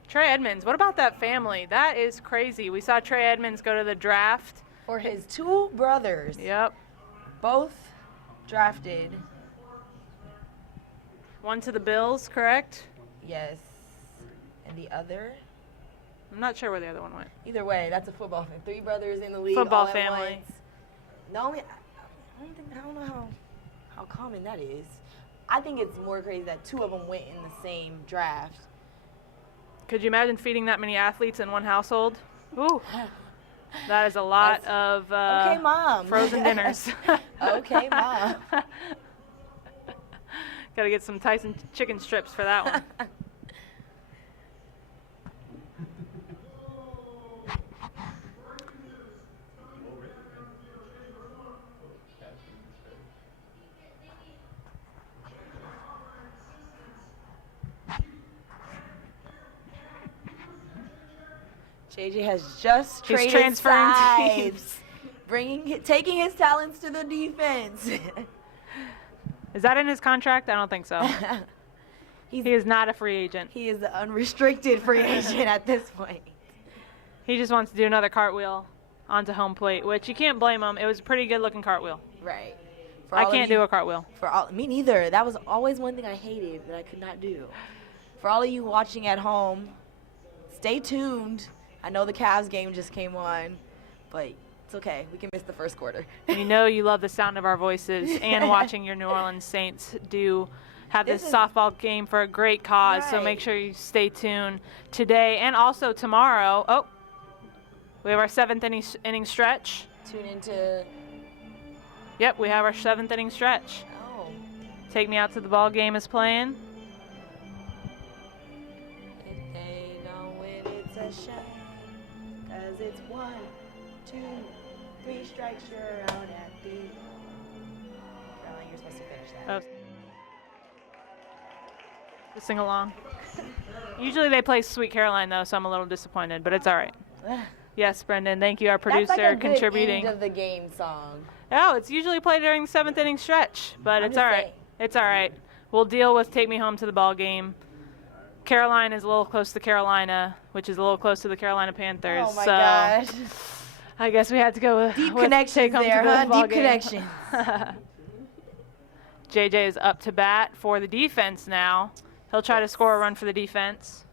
Trey Edmonds, what about that family? That is crazy. We saw Trey Edmonds go to the draft. For his two brothers. Yep. Both drafted. One to the Bills, correct? Yes. And the other? I'm not sure where the other one went. Either way, that's a football fan. 3 brothers in the league. Football all at family. once. The only, I don't know how common that is. I think it's more crazy that 2 of them went in the same draft. Could you imagine feeding that many athletes in one household? Ooh. That is a lot of okay, Mom. frozen dinners. Okay, Mom. Got to get some Tyson chicken strips for that one. JJ has just He's traded transferring sides, teams. taking his talents to the defense. Is that in his contract? I don't think so. He is not a free agent. He is the unrestricted free agent at this point. He just wants to do another cartwheel onto home plate, which you can't blame him. It was a pretty good-looking cartwheel. Right. I can't do a cartwheel. Me neither. That was always one thing I hated that I could not do. For all of you watching at home, stay tuned. I know the Cavs game just came on, but it's okay. We can miss the first quarter. You know you love the sound of our voices and watching your New Orleans Saints have this softball game for a great cause, so make sure you stay tuned today and also tomorrow. Oh, we have our 7th inning stretch. Tune into... Yep, we have our 7th inning stretch. Oh. Take Me Out to the Ball game is playing. If they don't win, it's a shame. 'Cause it's 1, 2, 3 strikes, you're out at the... Caroline, you're supposed to finish that. To sing along. Usually they play Sweet Caroline, though, so I'm a little disappointed, but it's all right. Yes, Brendan, thank you, our producer, That's like a contributing. good end of the game song. Oh, it's usually played during the 7th inning stretch, but it's all right. saying. It's all right. We'll deal with Take Me Home to the Ball game. Caroline is a little close to Carolina, which is a little close to the Carolina Panthers. Oh, my so gosh. I guess we had to go with Deep with connections Take Home there, to the huh? Ball Deep game. connections. JJ is up to bat for the defense now. He'll try to score a run for the defense.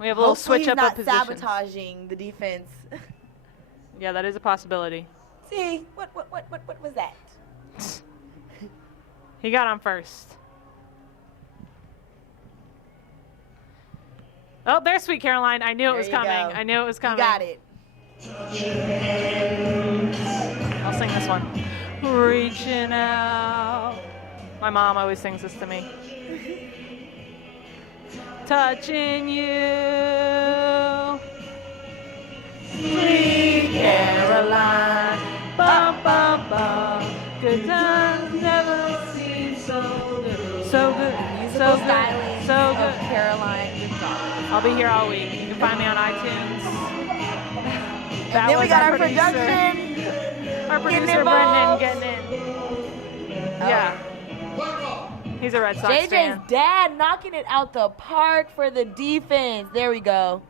We have a little Hopefully switch up of he's positions. not sabotaging the defense. Yeah, that is a possibility. See, what was that? He got on first. Oh, there's Sweet Caroline. I knew it was There you coming. go. I knew it was coming. You got it. I'll sing this one. Reaching out. My mom always sings this to me. Touching you. Sweet Caroline. Bum, bum, bum. Good times never seem so good. So good. So good. So good. Caroline Gonzalez. I'll be here all week. You can find me on iTunes. And then we got our producer. production. Our producer, involved. Brendan, getting in. Yeah. He's a Red Sox fan. JJ's dad knocking it out the park for the defense. There we go.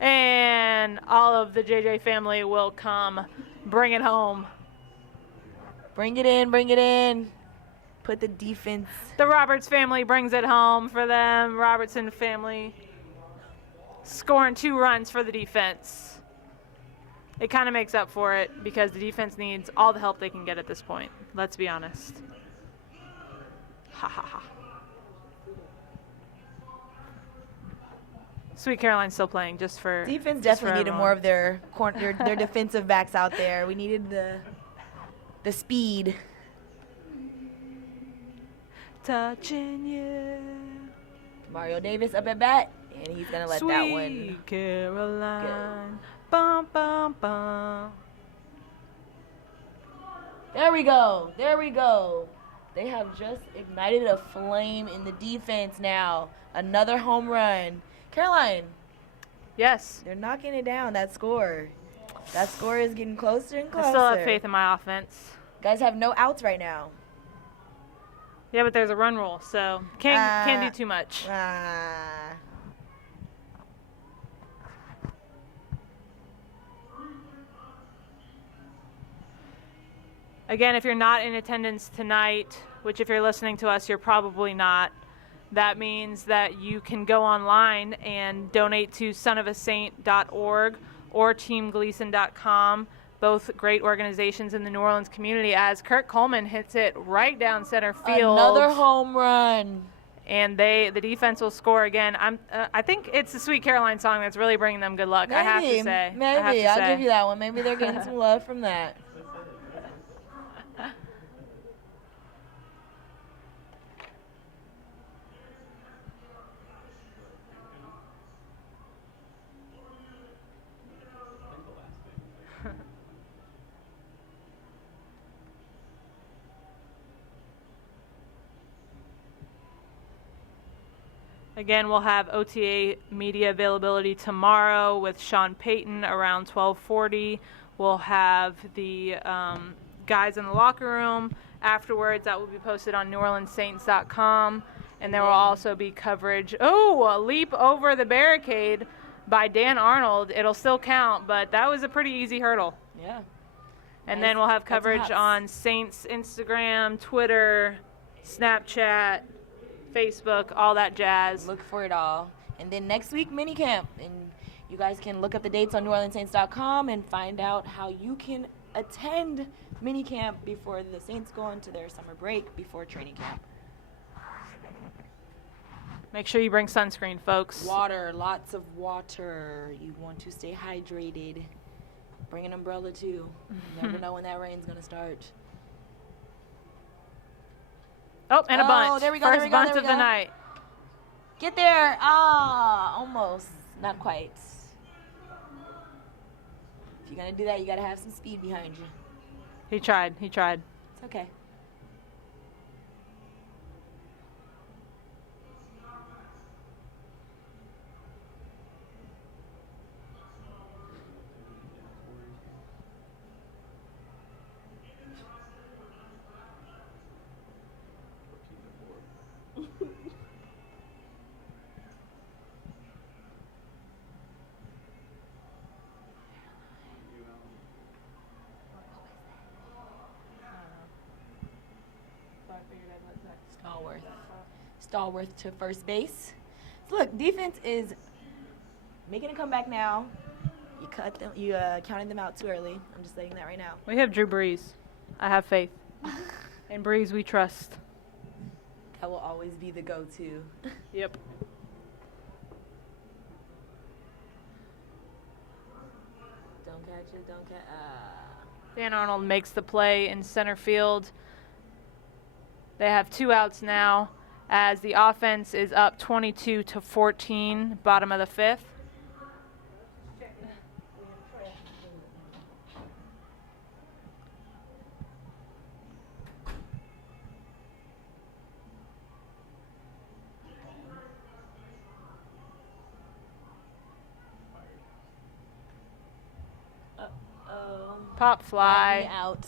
And all of the JJ family will come bring it home. Bring it in, bring it in. Put the defense. The Roberts family brings it home for them. Robertson family scoring 2 runs for the defense. It kind of makes up for it because the defense needs all the help they can get at this point. Let's be honest. Ha ha ha. Sweet Caroline's still playing just for Defense just definitely for needed everyone. more of their defensive backs out there. We needed the speed. Touching you. Mario Davis up at bat, and he's gonna let that one. Sweet Caroline. Bum, bum, bum. There we go. There we go. They have just ignited a flame in the defense now. Another home run. Caroline. Yes. They're knocking it down, that score. That score is getting closer and closer. I still have faith in my offense. Guys have no outs right now. Yeah, but there's a run rule, so can't do too much. Again, if you're not in attendance tonight, which if you're listening to us, you're probably not, that means that you can go online and donate to sonofasaint.org or teamgleason.com, both great organizations in the New Orleans community, as Kurt Coleman hits it right down center field. Another home run. And the defense will score again. I think it's the Sweet Caroline song that's really bringing them good luck. Maybe, I have to say. Maybe. I'll give you that one. Maybe they're getting some love from that. Again, we'll have OTA media availability tomorrow with Sean Payton around 12:40. We'll have the guys in the locker room afterwards. That will be posted on NewOrleansSaints.com. And there will also be coverage. Oh, a leap over the barricade by Dan Arnold. It'll still count, but that was a pretty easy hurdle. Yeah. And then we'll have That's coverage hops. on Saints Instagram, Twitter, Snapchat, Facebook, all that jazz. Look for it all. And then next week, minicamp. And you guys can look up the dates on NewOrleansSaints.com and find out how you can attend minicamp before the Saints go into their summer break before training camp. Make sure you bring sunscreen, folks. Water, lots of water. You want to stay hydrated. Bring an umbrella too. You never know when that rain's gonna start. Oh, and a bunt. There we go. First there we go, bunt there we of the go. night. Get there. Almost. Not quite. If you're gonna do that, you gotta have some speed behind you. He tried. He tried. It's okay. Stallworth to first base. So look, defense is making a comeback now. You cut them. You counted them out too early. I'm just saying that right now. We have Drew Brees. I have faith. In Brees, we trust. That will always be the go-to. Yep. Don't catch it. Don't catch. Dan Arnold makes the play in center field. They have 2 outs now as the offense is up 22-14, bottom of the 5th. Pop fly. Out.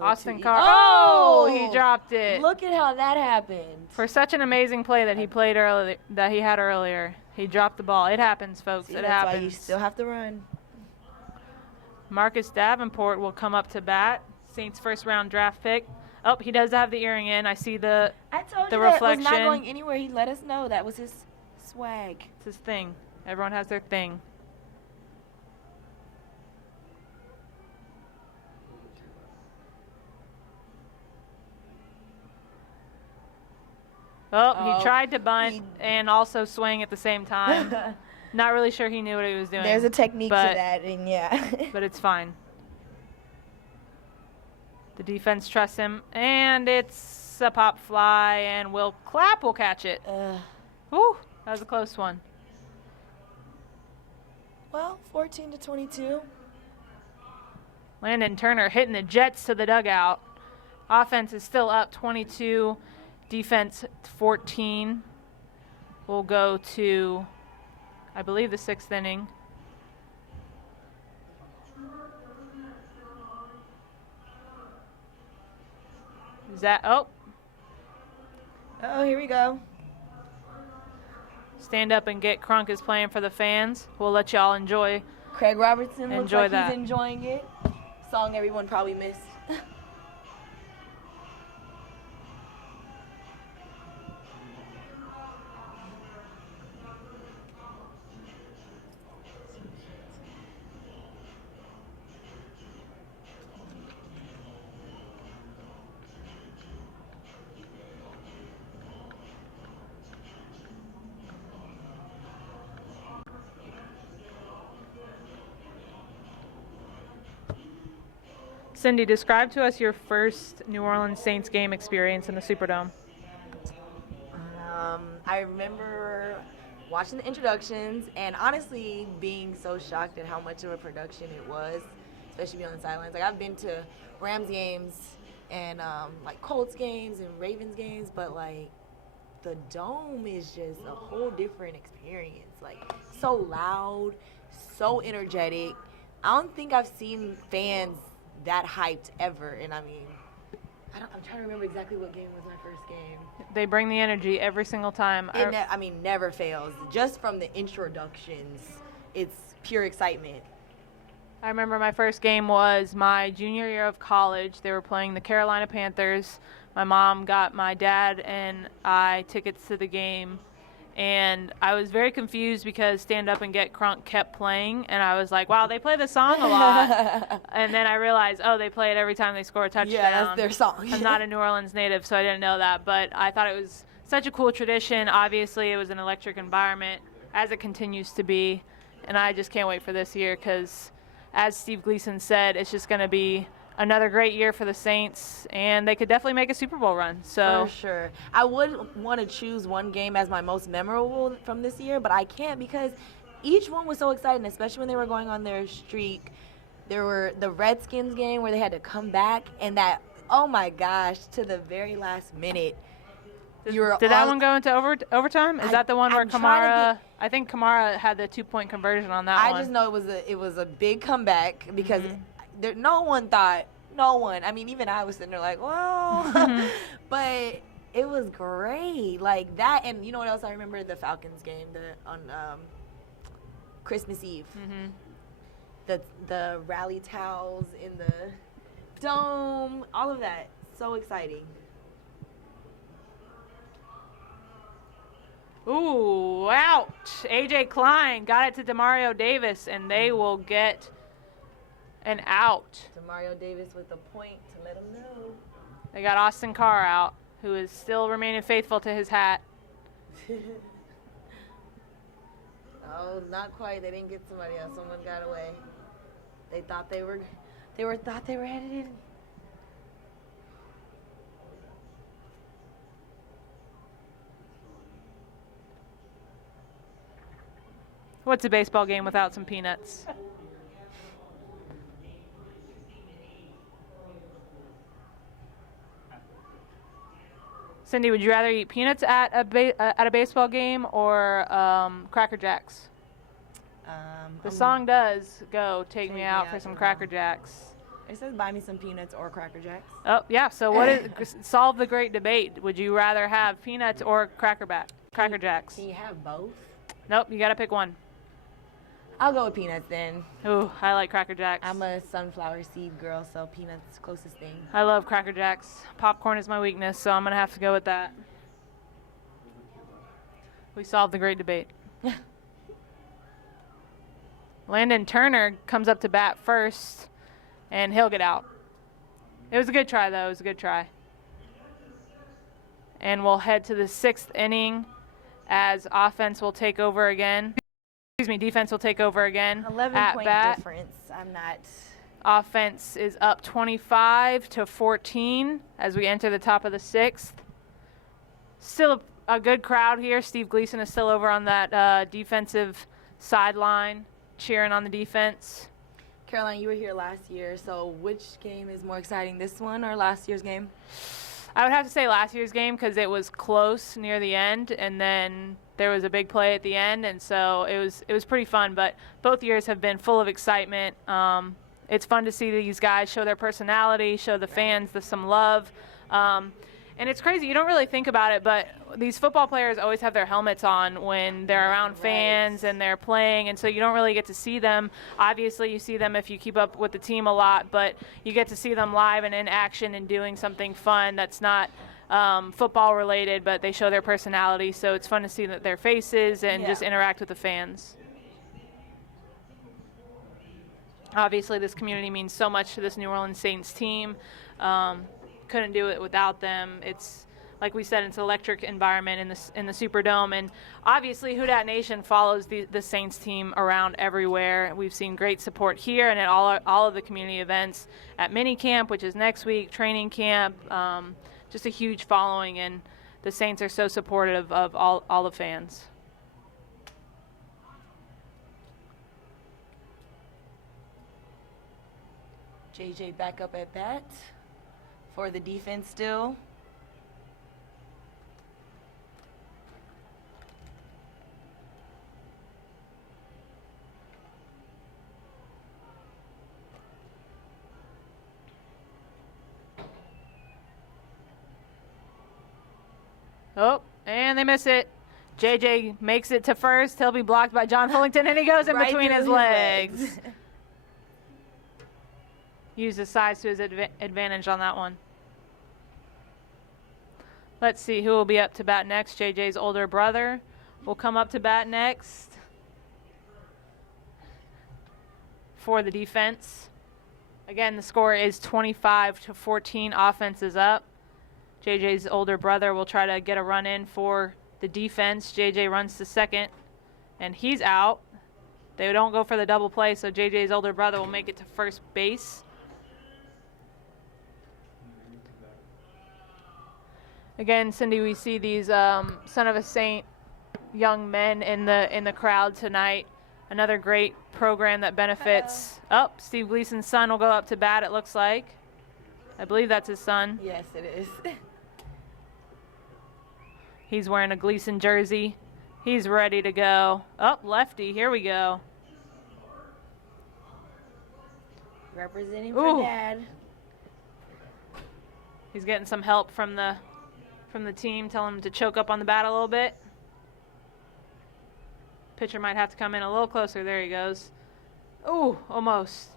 Austin Carr. Oh, he dropped it. Look at how that happened. For such an amazing play that he played earlier, that he had earlier, he dropped the ball. It happens, folks. See, it that's happens. why you still have to run. Marcus Davenport will come up to bat. Saints' first-round draft pick. Oh, he does have the earring in. I see the I told the you reflection. that was not going anywhere. He let us know that was his swag. It's his thing. Everyone has their thing. Oh, he tried to bunt and also swing at the same time. Not really sure he knew what he was doing. There's a technique to that, and yeah. But it's fine. The defense trusts him, and it's a pop fly, and Will Clapp will catch it. Whew, that was a close one. Well, 14-22. Landon Turner hitting the Jets to the dugout. Offense is still up 22. Defense 14. We'll go to, I believe, the 6th inning. Is that, oh, here we go. Stand Up and Get Crunk is playing for the fans. We'll let y'all enjoy. Craig Robertson looks like that. he's enjoying it. Song everyone probably missed. Cindy, describe to us your first New Orleans Saints game experience in the Superdome. I remember watching the introductions and honestly being so shocked at how much of a production it was, especially being on the sidelines. Like, I've been to Rams games and like Colts games and Ravens games, but like the Dome is just a whole different experience. Like, so loud, so energetic. I don't think I've seen fans that hyped ever. And I mean, I'm trying to remember exactly what game was my first game. They bring the energy every single time. It never fails. Just from the introductions, it's pure excitement. I remember my first game was my junior year of college. They were playing the Carolina Panthers. My mom got my dad and I tickets to the game. And I was very confused because Stand Up and Get Crunk kept playing. And I was like, wow, they play the song a lot. And then I realized, oh, they play it every time they score a touchdown. Yeah, that's their song. I'm not a New Orleans native, so I didn't know that. But I thought it was such a cool tradition. Obviously, it was an electric environment, as it continues to be. And I just can't wait for this year because, as Steve Gleason said, it's just going to be another great year for the Saints, and they could definitely make a Super Bowl run. So for sure. I would want to choose one game as my most memorable from this year, but I can't because each one was so exciting, especially when they were going on their streak. There were the Redskins game where they had to come back, and that, oh my gosh, to the very last minute. Did that one go into overtime? Is that the one where Kamara? I think Kamara had the 2-point conversion on that one. I just know it was a big comeback because no one thought. I mean, even I was sitting there like, well, but it was great. Like that, and you know what else I remember? The Falcons game on Christmas Eve. The rally towels in the dome, all of that. So exciting. Ooh, ouch. A.J. Klein got it to Demario Davis, and they will get an out. Demario Davis with a point to let him know. They got Austin Carr out, who is still remaining faithful to his hat. Oh, not quite. They didn't get somebody else. Someone got away. They thought they were headed in. What's a baseball game without some peanuts? Cindy, would you rather eat peanuts at a baseball game or Cracker Jacks? The song does go "Take Me Out" for some Cracker Jacks. It says buy me some peanuts or Cracker Jacks. Oh, yeah. So what is solve the great debate? Would you rather have peanuts or Cracker Jacks? Can you have both? Nope, you got to pick one. I'll go with peanuts then. Ooh, I like Cracker Jacks. I'm a sunflower seed girl, so peanuts closest thing. I love Cracker Jacks. Popcorn is my weakness, so I'm going to have to go with that. We solved the great debate. Landon Turner comes up to bat first, and he'll get out. It was a good try, though. It was a good try. And we'll head to the 6th inning as offense will take over again. Excuse me, defense will take over again. 11-point difference. I'm not. Offense is up 25-14 as we enter the top of the 6th. Still a good crowd here. Steve Gleason is still over on that defensive sideline cheering on the defense. Caroline, you were here last year, so which game is more exciting, this one or last year's game? I would have to say last year's game because it was close near the end, and then there was a big play at the end, and so it was pretty fun. But both years have been full of excitement. It's fun to see these guys show their personality, show the fans some love. And it's crazy. You don't really think about it, but these football players always have their helmets on when they're around fans and they're playing, and so you don't really get to see them. Obviously, you see them if you keep up with the team a lot, but you get to see them live and in action and doing something fun that's not football related, but they show their personality, so it's fun to see their faces and just interact with the fans. Obviously, this community means so much to this New Orleans Saints team. Couldn't do it without them. It's like we said, it's an electric environment in the Superdome, and obviously Houdat Nation follows the Saints team around everywhere. We've seen great support here and at all of the community events, at mini camp, which is next week, training camp, just a huge following, and the Saints are so supportive of all the fans. JJ back up at bat for the defense still. Oh, and they miss it. JJ makes it to first. He'll be blocked by John Fullington, and he goes in Right between through his his legs. legs. Used his size to his advantage on that one. Let's see who will be up to bat next. JJ's older brother will come up to bat next for the defense. Again, the score is 25-14. Offense is up. JJ's older brother will try to get a run in for the defense. JJ runs to second, and he's out. They don't go for the double play, so JJ's older brother will make it to first base. Again, Cindy, we see these Son of a Saint young men in the crowd tonight. Another great program that benefits. Oh, Steve Gleason's son will go up to bat, it looks like. I believe that's his son. Yes, it is. He's wearing a Gleason jersey. He's ready to go. Oh, lefty, here we go. Representing for Dad. He's getting some help from the team, telling him to choke up on the bat a little bit. Pitcher might have to come in a little closer. There he goes. Ooh, almost.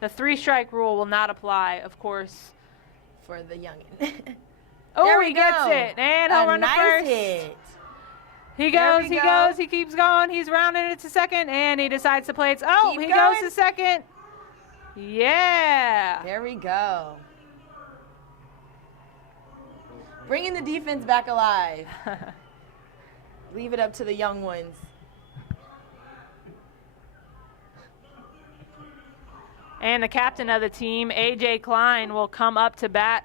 The 3-strike rule will not apply, of course. For the youngin. Oh, he gets it. And he'll run to first. Hit. He goes, he keeps going. He's rounding it to second, and he decides to play it. Oh, he goes to second. Yeah. There we go. Bringing the defense back alive. Leave it up to the young ones. And the captain of the team, A.J. Klein, will come up to bat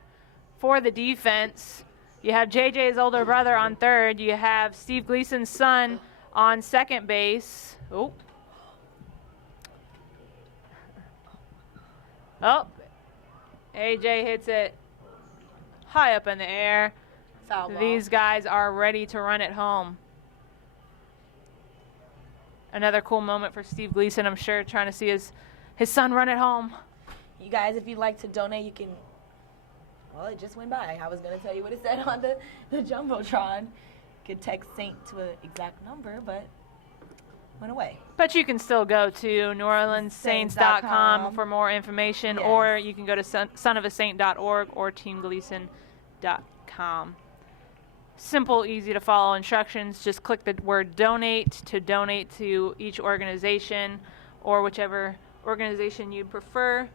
for the defense. You have J.J.'s older brother on third. You have Steve Gleason's son on second base. Oh. Oh. A.J. hits it high up in the air. Foul ball. These guys are ready to run it home. Another cool moment for Steve Gleason, I'm sure, trying to see his son run it home. You guys, if you'd like to donate, you can. Well, it just went by. I was going to tell you what it said on the Jumbotron. You could text Saint to an exact number, but went away. But you can still go to NewOrleansSaints.com for more information, Yes. or you can go to sonofasaint.org or teamgleason.com. Simple, easy to follow instructions. Just click the word donate to each organization or whichever organization you prefer.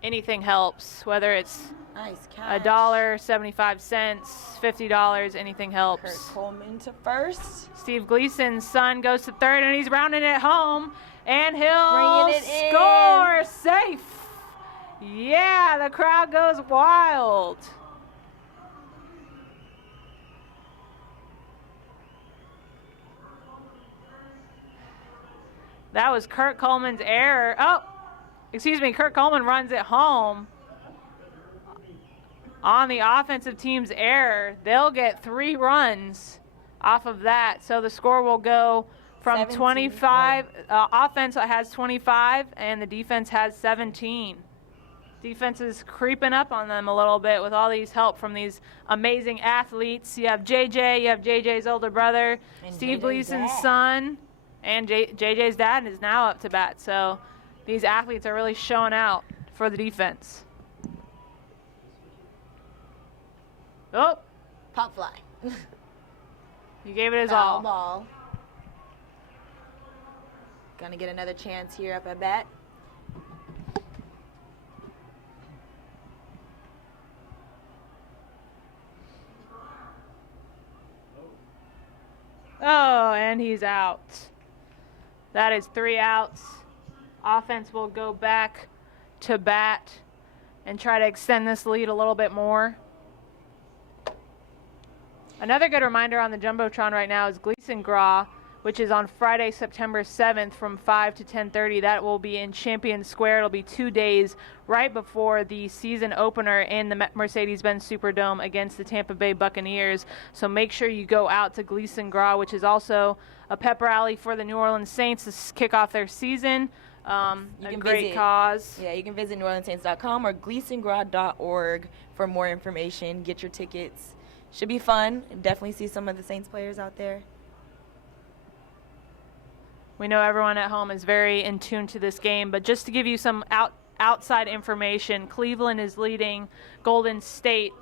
Anything helps, whether it's Nice catch. $1, 75 cents, $50, anything helps. Kurt Coleman to first. Steve Gleason's son goes to third, and he's rounding it home, and he'll Bringing it in. score safe. Yeah, the crowd goes wild. That was Kurt Coleman's error. Oh, excuse me, Kurt Coleman runs it home. On the offensive team's error, they'll get 3 runs off of that. So the score will go from 17. 25. Offense has 25, and the defense has 17. Defense is creeping up on them a little bit with all these help from these amazing athletes. You have JJ, you have JJ's older brother, And Steve JJ's Gleason's dad. son, and JJ's dad is now up to bat. So these athletes are really showing out for the defense. Oh, Pop fly. you gave it his Foul all. ball. Gonna get another chance here up at bat. Oh, and he's out. That is 3 outs. Offense will go back to bat and try to extend this lead a little bit more. Another good reminder on the Jumbotron right now is Gleason Gras, which is on Friday, September 7th from 5 to 10:30. That will be in Champion Square. It'll be 2 days right before the season opener in the Mercedes-Benz Superdome against the Tampa Bay Buccaneers. So make sure you go out to Gleason Gras, which is also a pep rally for the New Orleans Saints to kick off their season. A great cause. Yeah, you can visit NewOrleansSaints.com or GleasonGras.org for more information. Get your tickets. Should be fun. Definitely see some of the Saints players out there. We know everyone at home is very in tune to this game, but just to give you some outside information, Cleveland is leading Golden State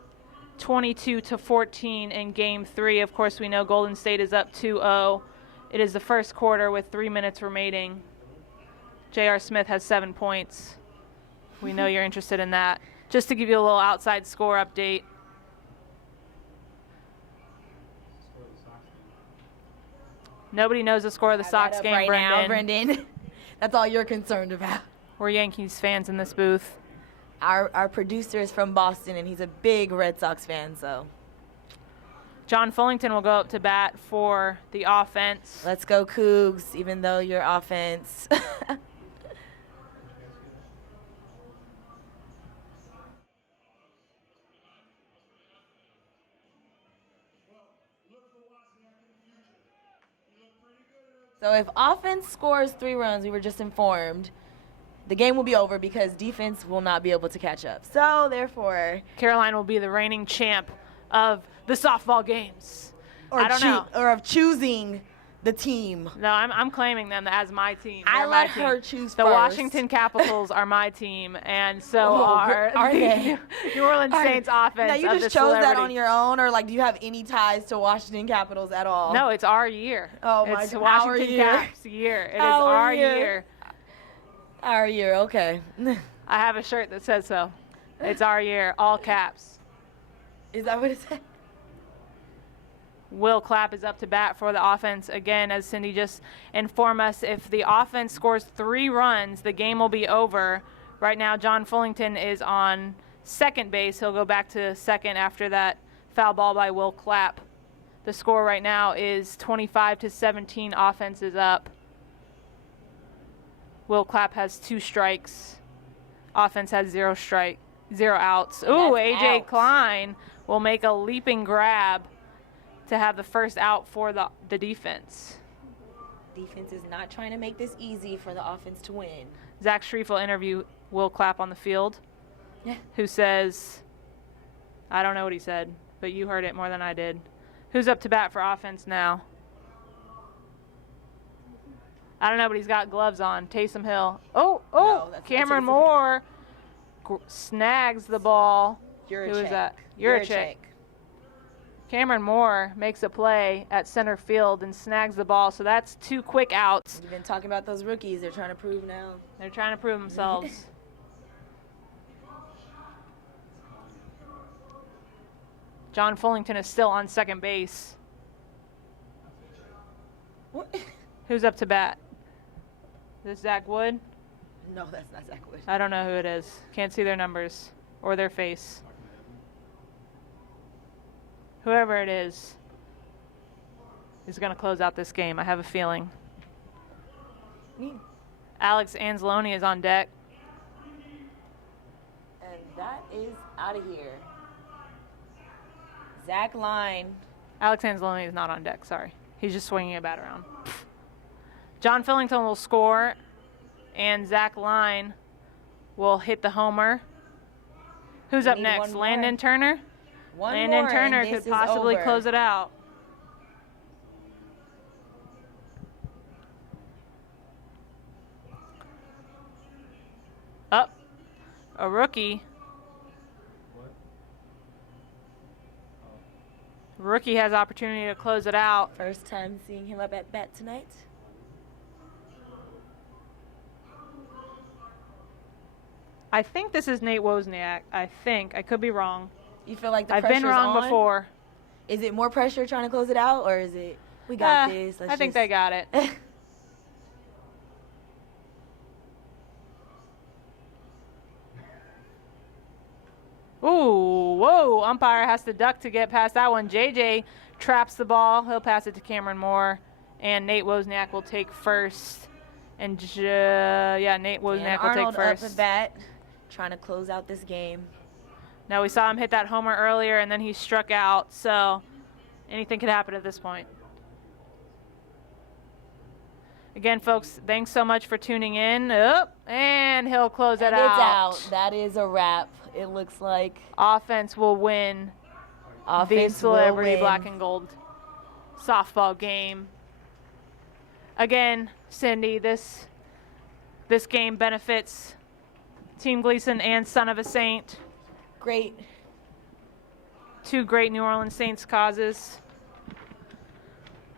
22-14 in Game 3. Of course, we know Golden State is up 2-0. It is the first quarter with 3 minutes remaining. J.R. Smith has 7 points. We know you're interested in that. Just to give you a little outside score update. Nobody knows the score of the Sox game, right Brendan. now, Brendan. That's all you're concerned about. We're Yankees fans in this booth. Our producer is from Boston, and he's a big Red Sox fan, so. John Fullington will go up to bat for the offense. Let's go, Cougs, even though your offense. So if offense scores 3 runs, we were just informed, the game will be over because defense will not be able to catch up. So therefore, Caroline will be the reigning champ of the softball games. I don't know. Or of choosing the team. No, I'm claiming them as my team. I They're let my team. her choose The first. Washington Capitals are my team, and so are they? the New Orleans Saints offense. Now you of just the chose that celebrity. on your own, or like do you have any ties to Washington Capitals at all? No, it's our year. Oh my It's God. Washington Our year. Caps year. It is Our our year. year. Our year, okay. I have a shirt that says so. It's our year, all caps. Is that what it said? Will Clapp is up to bat for the offense. Again, as Cindy just informed us, if the offense scores 3 runs, the game will be over. Right now, John Fullington is on second base. He'll go back to second after that foul ball by Will Clapp. The score right now is 25-17. Offense is up. Will Clapp has 2 strikes. Offense has 0 outs. Ooh, That's AJ out. Klein will make a leaping grab to have the first out for the defense. Defense is not trying to make this easy for the offense to win. Zach Strief will Will Clapp on the field, who says, I don't know what he said, but you heard it more than I did. Who's up to bat for offense now? I don't know, but he's got gloves on. Taysom Hill. No, Cameron Moore snags the ball. Who is that? Juracek. Cameron Moore makes a play at center field and snags the ball, so that's 2 quick outs. You've been talking about those rookies. They're trying to prove now. They're trying to prove themselves. John Fullington is still on second base. What? Who's up to bat? Is this Zach Wood? No, that's not Zach Wood. I don't know who it is. Can't see their numbers or their face. Whoever it is going to close out this game. I have a feeling. Alex Anzalone is on deck. And that is out of here. Zach Line. Alex Anzalone is not on deck, sorry. He's just swinging a bat around. John Fullington will score, and Zach Line will hit the homer. Who's up next? Landon Turner? Landon Turner could possibly close it out. Up. A rookie. Rookie has opportunity to close it out. First time seeing him up at bat tonight. I think this is Nate Wozniak. I think. I could be wrong. You feel like the I've pressure's been wrong on? before. Is it more pressure trying to close it out, or is it, we got this? I think they got it. Ooh, whoa. Umpire has to duck to get past that one. JJ traps the ball. He'll pass it to Cameron Moore, and Nate Wozniak will take first. And Nate Wozniak will take first. Up at bat, trying to close out this game. Now, we saw him hit that homer earlier, and then he struck out, so anything could happen at this point. Again, folks, thanks so much for tuning in. And he'll close it out. It's out. That is a wrap, it looks like. Offense will win the Celebrity Black and Gold softball game. Again, Cindy, this game benefits Team Gleason and Son of a Saint. Great. 2 great New Orleans Saints causes.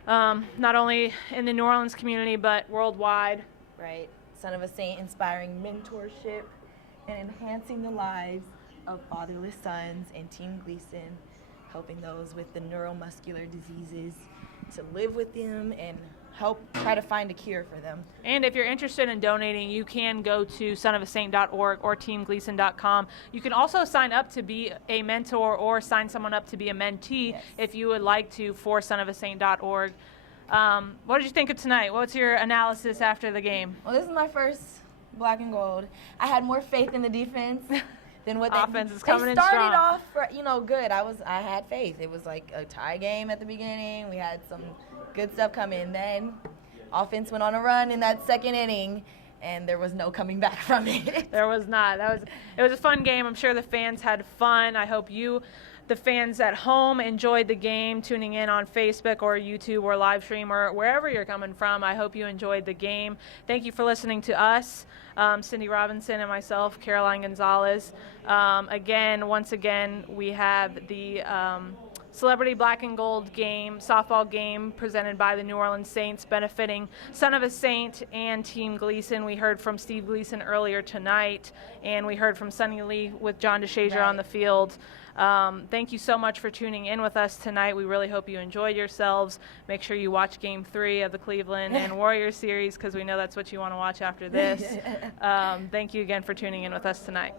Not only in the New Orleans community, but worldwide. Right. Son of a Saint inspiring mentorship and enhancing the lives of fatherless sons, and Team Gleason helping those with the neuromuscular diseases to live with them and help try to find a cure for them. And if you're interested in donating, you can go to sonofasaint.org or teamgleason.com. You can also sign up to be a mentor or sign someone up to be a mentee if you would like to for sonofasaint.org. What did you think of tonight? What's your analysis after the game? Well, this is my first black and gold. I had more faith in the defense than what offense is coming in strong. They strong. started off, good. I had faith. It was like a tie game at the beginning. We had some good stuff coming. Then offense went on a run in that second inning, and there was no coming back from it. There was not. It was a fun game. I'm sure the fans had fun. I hope you, the fans at home, enjoyed the game, tuning in on Facebook or YouTube or live stream or wherever you're coming from. I hope you enjoyed the game. Thank you for listening to us, Cindy Robinson and myself, Caroline Gonzalez. Once again, we have the Celebrity Black and Gold game, softball game presented by the New Orleans Saints, benefiting Son of a Saint and Team Gleason. We heard from Steve Gleason earlier tonight, and we heard from Sonny Lee with John DeShazier on the field. Thank you so much for tuning in with us tonight. We really hope you enjoyed yourselves. Make sure you watch Game 3 of the Cleveland and Warriors series, because we know that's what you want to watch after this. Thank you again for tuning in with us tonight.